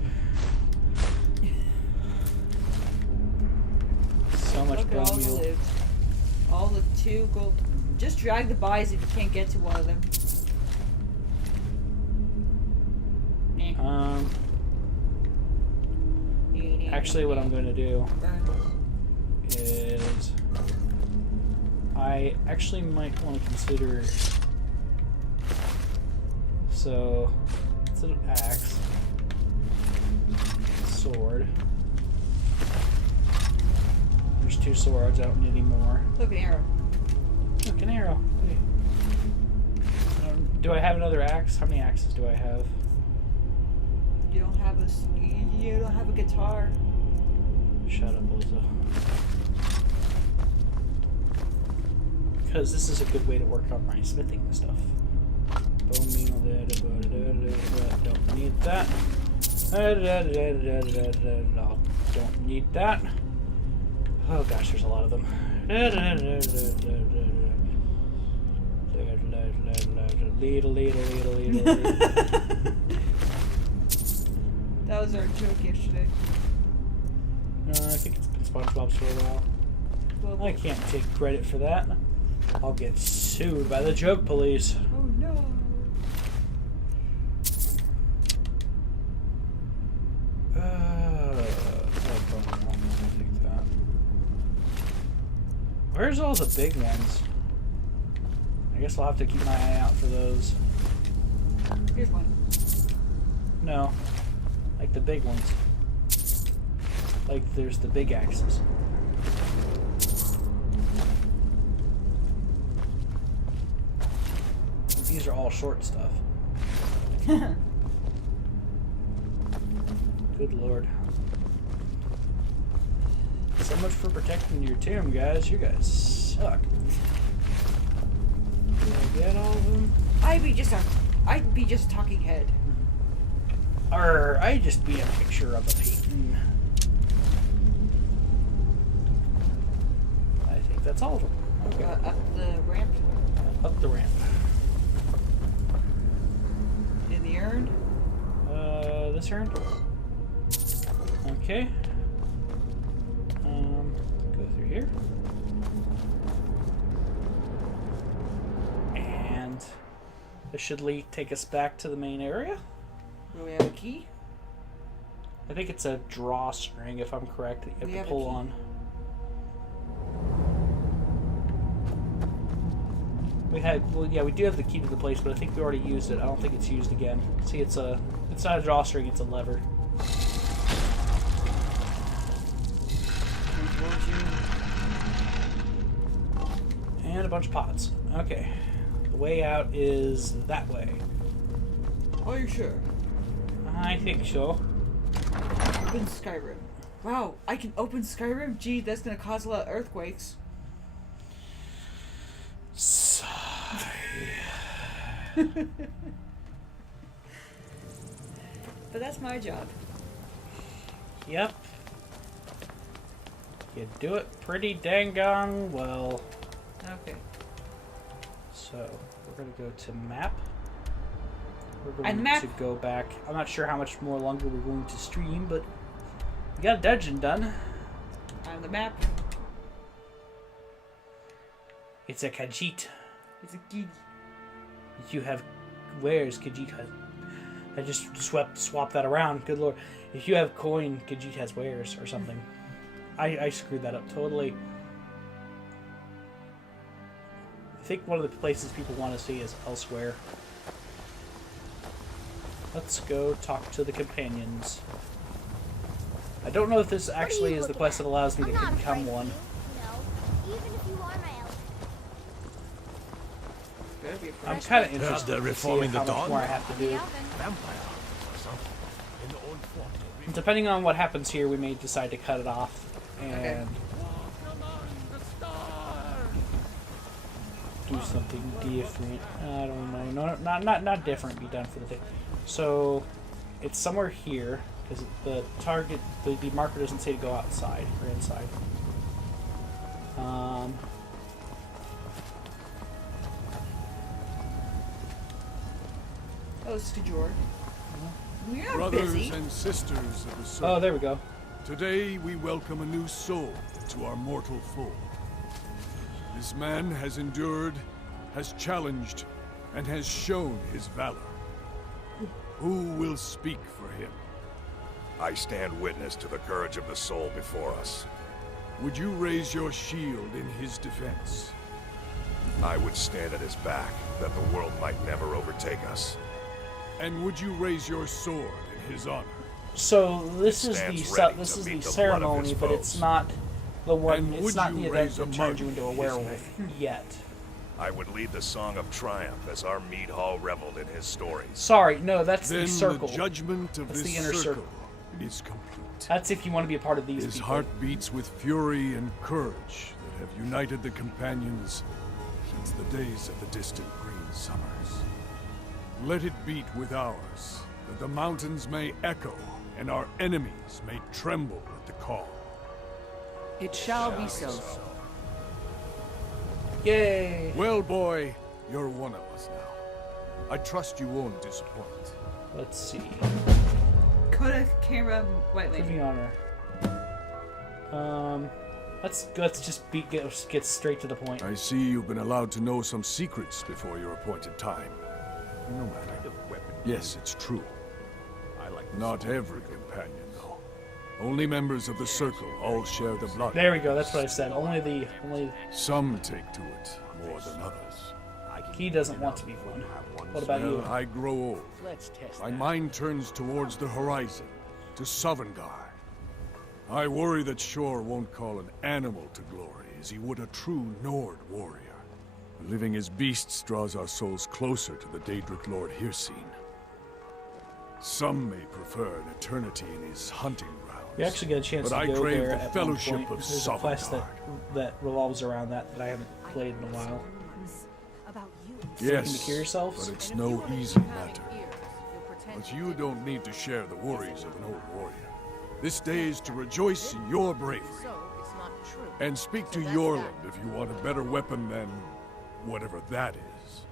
So much Look at all bone the meal. loot. All the 2 gold. Just drag the buys if you can't get to one of them. Actually, what I'm going to do is I actually might want to consider. So it's an axe, sword. There's 2 swords. I don't need any more. Look, an arrow. Look, an arrow. Hey. Do I have another axe? How many axes do I have? You don't have you don't have a guitar. Shut up, Lizzo. Because this is a good way to work on my smithing stuff. Bone meal, don't need that. Don't need that. Oh gosh, there's a lot of them. That was our joke yesterday. I think it's been SpongeBob's for a while. Well, I can't take credit for that. I'll get sued by the joke police. oh no. Where's all the big ones? I guess I'll have to keep my eye out for those. Here's one. No. Like the big ones. Like there's the big axes. These are all short stuff. Good lord. So much for protecting your tomb, guys. You guys suck. Did I get all of them? I'd be just a talking head. Or I'd just be a picture of a painting. I think that's all of them. Okay. Up the ramp. Up the ramp. In the urn. This urn? Okay. Go through here. And this should take us back to the main area. Do we have a key? I think it's a drawstring, if I'm correct, that you have to pull on. We do have the key to the place, but I think we already used it. I don't think it's used again. See, it's not a drawstring, it's a lever. And a bunch of pots. Okay. The way out is that way. Are you sure? I think so. Open Skyrim. Wow, I can open Skyrim? Gee, that's gonna cause a lot of earthquakes. But that's my job. Yep. You do it pretty dang gone well. Okay. So, we're going to go to map. We're going And map. to go back. I'm not sure how much more longer we're going to stream, but we got a dungeon done. On the map. It's a Khajiit. It's a key. If you have wares, Khajiit has... I just swapped that around. Good lord. If you have coin, Khajiit has wares or something. I screwed that up totally. I think one of the places people want to see is elsewhere. Let's go talk to the companions. I don't know if this actually is the quest that allows me to become one. Even if you are my elf. I'm kind of interested they're to see reforming how the much dawn? more I have to do. Vampire or something. In the old fort. Depending on what happens here, we may decide to cut it off and do something different. I don't know. No, not different. Be done for the day. So it's somewhere here because the target, the marker doesn't say to go outside or inside. Oh, it's Kajor. We are Brothers busy. and sisters of the Circle. Oh, there we go. Today we welcome a new soul to our mortal fold. This man has endured, has challenged, and has shown his valor. Who will speak for him? I stand witness to the courage of the soul before us. Would you raise your shield in his defense? I would stand at his back, that the world might never overtake us. And would you raise your sword in his honor? So this is Stands the ready this to is meet the the blood of ceremony, his but it's foes. not the one. And It's would not you the event raise a that turns mug you into a in his werewolf name? yet. I would lead the song of triumph as our mead hall reveled in his stories. Sorry, no, that's Then the circle. the judgment of That's this the inner circle. is complete. That's if you want to be a part of these His people. heart beats with fury and courage that have united the companions since the days of the distant green summers. Let it beat with ours, that the mountains may echo and our enemies may tremble at the call. It shall be so. Yay! Well, boy, you're one of us now. I trust you won't disappoint. Let's see. Kodak camera white lady. Privy honor. Let's just get straight to the point. I see you've been allowed to know some secrets before your appointed time. No matter. Yes, it's true. Not every companion, though. Only members of the Circle all share the blood. There we go. That's what I said. Only Some take to it more than others. he doesn't want to be one. What about Well, you? I grow old. My mind turns towards the horizon, to Sovngar. I worry that Shor won't call an animal to glory as he would a true Nord warrior. Living as beasts draws our souls closer to the Daedric Lord Hircine. Some may prefer an eternity in his hunting grounds. We actually get a chance but to I go crave there the at fellowship one point. of There's a quest Sovngar. that revolves around that I haven't played in a while. About you. Looking to cure Yes, yourselves? but it's no easy matter. But you don't need to share the worries of an old warrior. This day is to rejoice in your bravery. So it's not true. And speak to that's Yorland that. if you want a better weapon than whatever that is.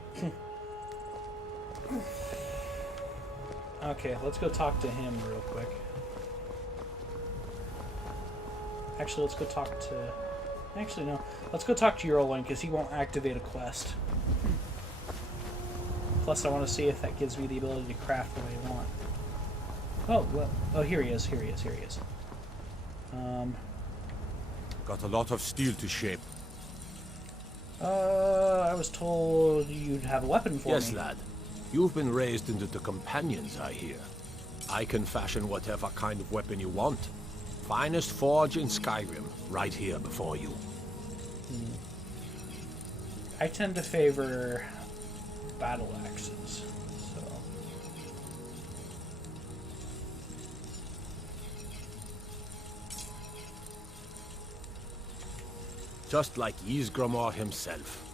Okay, let's go talk to him real quick. Actually, let's go talk to... Actually, no. Let's go talk to Yorland, because he won't activate a quest. Plus, I want to see if that gives me the ability to craft what I want. Oh, well... Oh, here he is, here he is, here he is. Got a lot of steel to shape. I was told you'd have a weapon for Yes, me. lad. You've been raised into the companions, I hear. I can fashion whatever kind of weapon you want. Finest forge in Skyrim, right here before you. I tend to favor battle axes, so... Just like Ysgramor himself.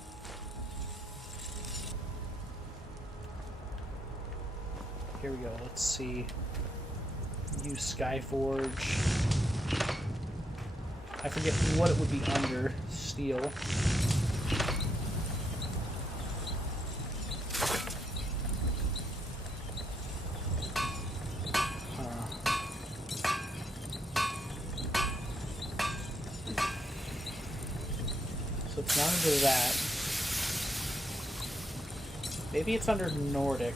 Here we go, let's see. Use Skyforge. I forget what it would be under. Steel. So it's not under that. Maybe it's under Nordic.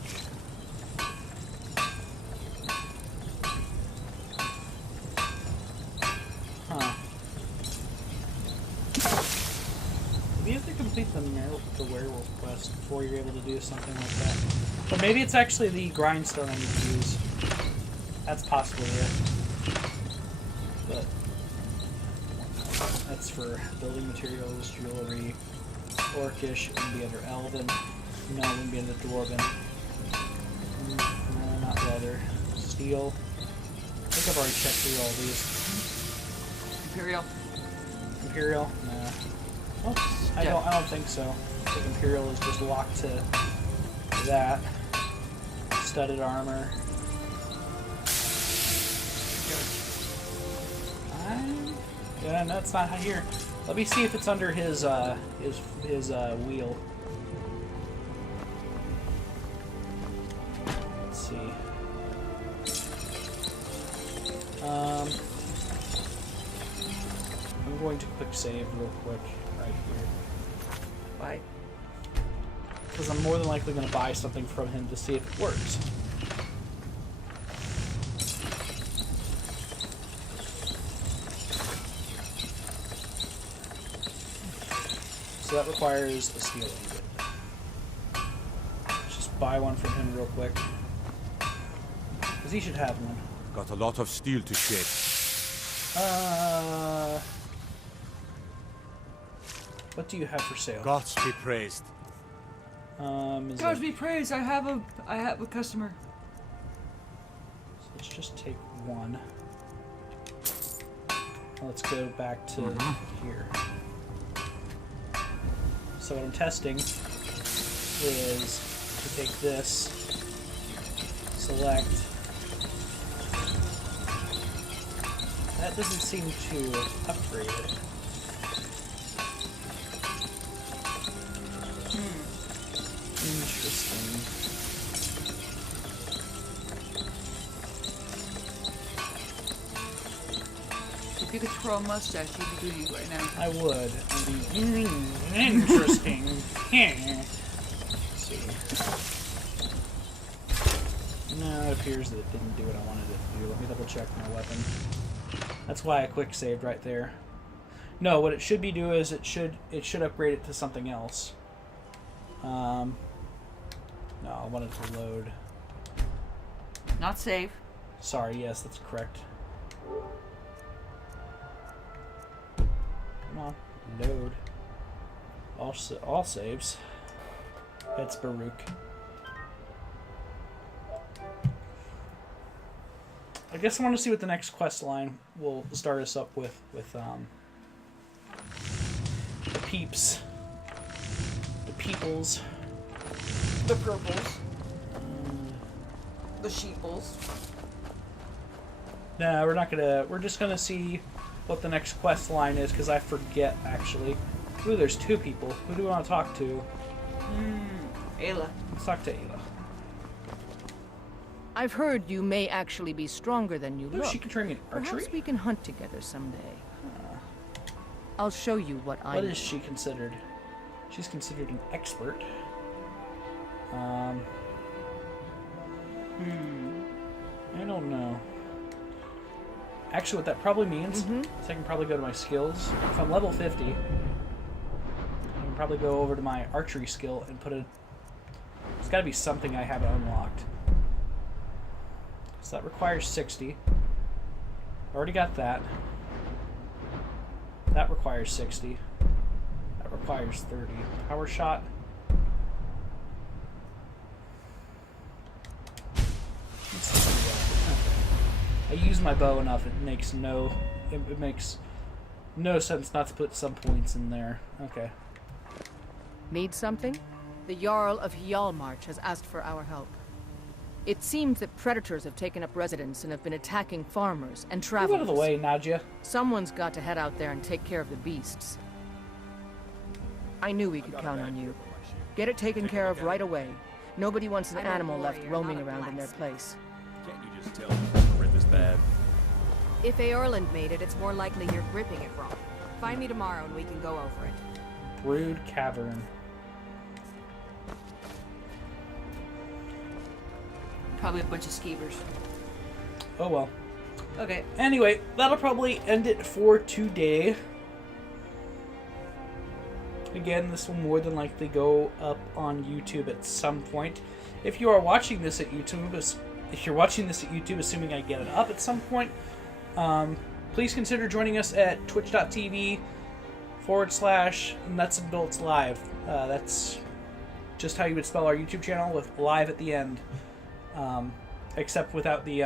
Huh. Maybe you have to complete the werewolf quest before you're able to do something like that. Or maybe it's actually the grindstone I need to use. That's possibly it. But that's for building materials, jewelry. Orcish, it would be under Elven. No, it wouldn't be under Dwarven. No, not leather. Steel. I think I've already checked through all these. Imperial. Imperial? Nah. Oops, I don't think so. I think Imperial is just locked to that. Studded armor. Yeah, no, it's not here. Let me see if it's under his wheel. Let's see. I'm going to quick save real quick right here. Why? Because I'm more than likely going to buy something from him to see if it works. So that requires a steel ingot. Let's just buy one from him real quick. Because he should have one. Got a lot of steel to shape. What do you have for sale? Gods be praised. Gods be praised. I have a customer. So let's just take one. Let's go back to here. So what I'm testing is to take this, select. That doesn't seem to upgrade it. Interesting. If you could twirl a mustache, you'd be doing it right now. I would. Interesting. Let's see. No, it appears that it didn't do what I wanted it to do. Let me double check my weapon. That's why I quick saved right there. No, what it should be doing is it should upgrade it to something else. No, I wanted to load. Not save. Sorry, yes, that's correct. Come on, load. All saves. That's Baruch. I guess I want to see what the next quest line will start us up with the peeps. The peoples. The purples. The sheeples. No, we're not gonna. We're just gonna see what the next quest line is, because I forget, actually. Ooh, there's two people. Who do we want to talk to? Ayla. Let's talk to Ayla. I've heard you may actually be stronger than you Ooh, look. she can train me in archery? Perhaps we can hunt together someday. I'll show you what I What know. is she considered? She's considered an expert. I don't know. Actually, what that probably means is I can probably go to my skills. If I'm level 50, I can probably go over to my archery skill and put a... There's got to be something I haven't unlocked. So that requires 60. Already got that. That requires 60. That requires 30. Power shot. Let's see that. Okay. I use my bow enough. It makes no sense not to put some points in there. Okay. Need something? The Jarl of Hjalmarch has asked for our help. It seems that predators have taken up residence and have been attacking farmers and Move travelers. out of the way, Nadja. Someone's got to head out there and take care of the beasts. I knew we could count on you. Get it taken care of right away. Nobody wants an animal left roaming around in their place. Can't you just tell the grip is bad? If Eorland made it, it's more likely you're gripping it wrong. Find me tomorrow and we can go over it. Brood Cavern. Probably a bunch of skeevers. Oh well. Okay. Anyway, that'll probably end it for today. Again, this will more than likely go up on YouTube at some point. If you are watching this at YouTube, assuming I get it up at some point, please consider joining us at twitch.tv/nutsandboltslive. That's just how you would spell our YouTube channel, with live at the end, except without the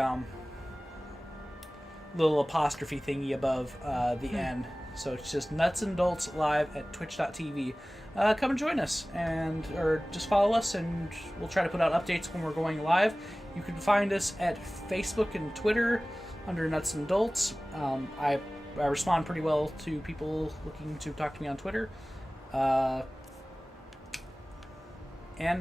little apostrophe thingy above the N. So it's just Nuts and Dolts live at twitch.tv. Come and join us, or just follow us, and we'll try to put out updates when we're going live. You can find us at Facebook and Twitter under Nuts and Dolts. I respond pretty well to people looking to talk to me on Twitter. And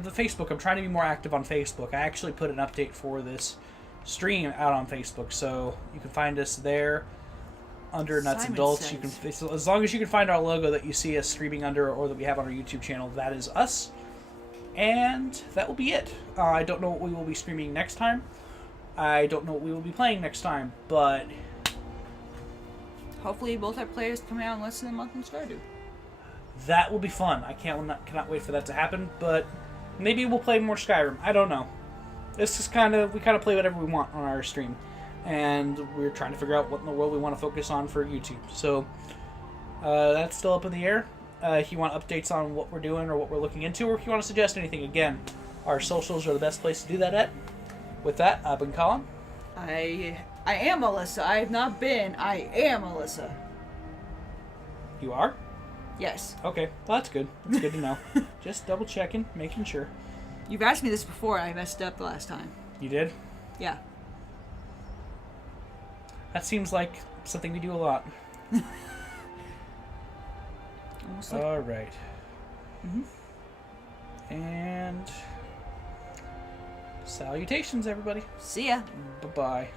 the Facebook, I'm trying to be more active on Facebook. I actually put an update for this stream out on Facebook, so you can find us there under Nuts and Dolts. You can, as long as you can find our logo that you see us streaming under, or that we have on our YouTube channel, that is us. And that will be it. I don't know what we will be streaming next time. I don't know what we will be playing next time, but hopefully multiplayer is coming out in less than a month in Stardew. That will be fun. I cannot wait for that to happen, but maybe we'll play more Skyrim. I don't know. This is we kind of play whatever we want on our stream, and we're trying to figure out what in the world we want to focus on for YouTube. So that's still up in the air. If you want updates on what we're doing or what we're looking into, or if you want to suggest anything, again, our socials are the best place to do that at. With that, I've been Colin. I am Alyssa. I have not been. I am Alyssa. You are? Yes. Okay, well, that's good. It's good to know. Just double checking, making sure. You've asked me this before, and I messed up the last time. You did? Yeah. That seems like something we do a lot. All right. And salutations, everybody. See ya. Bye-bye.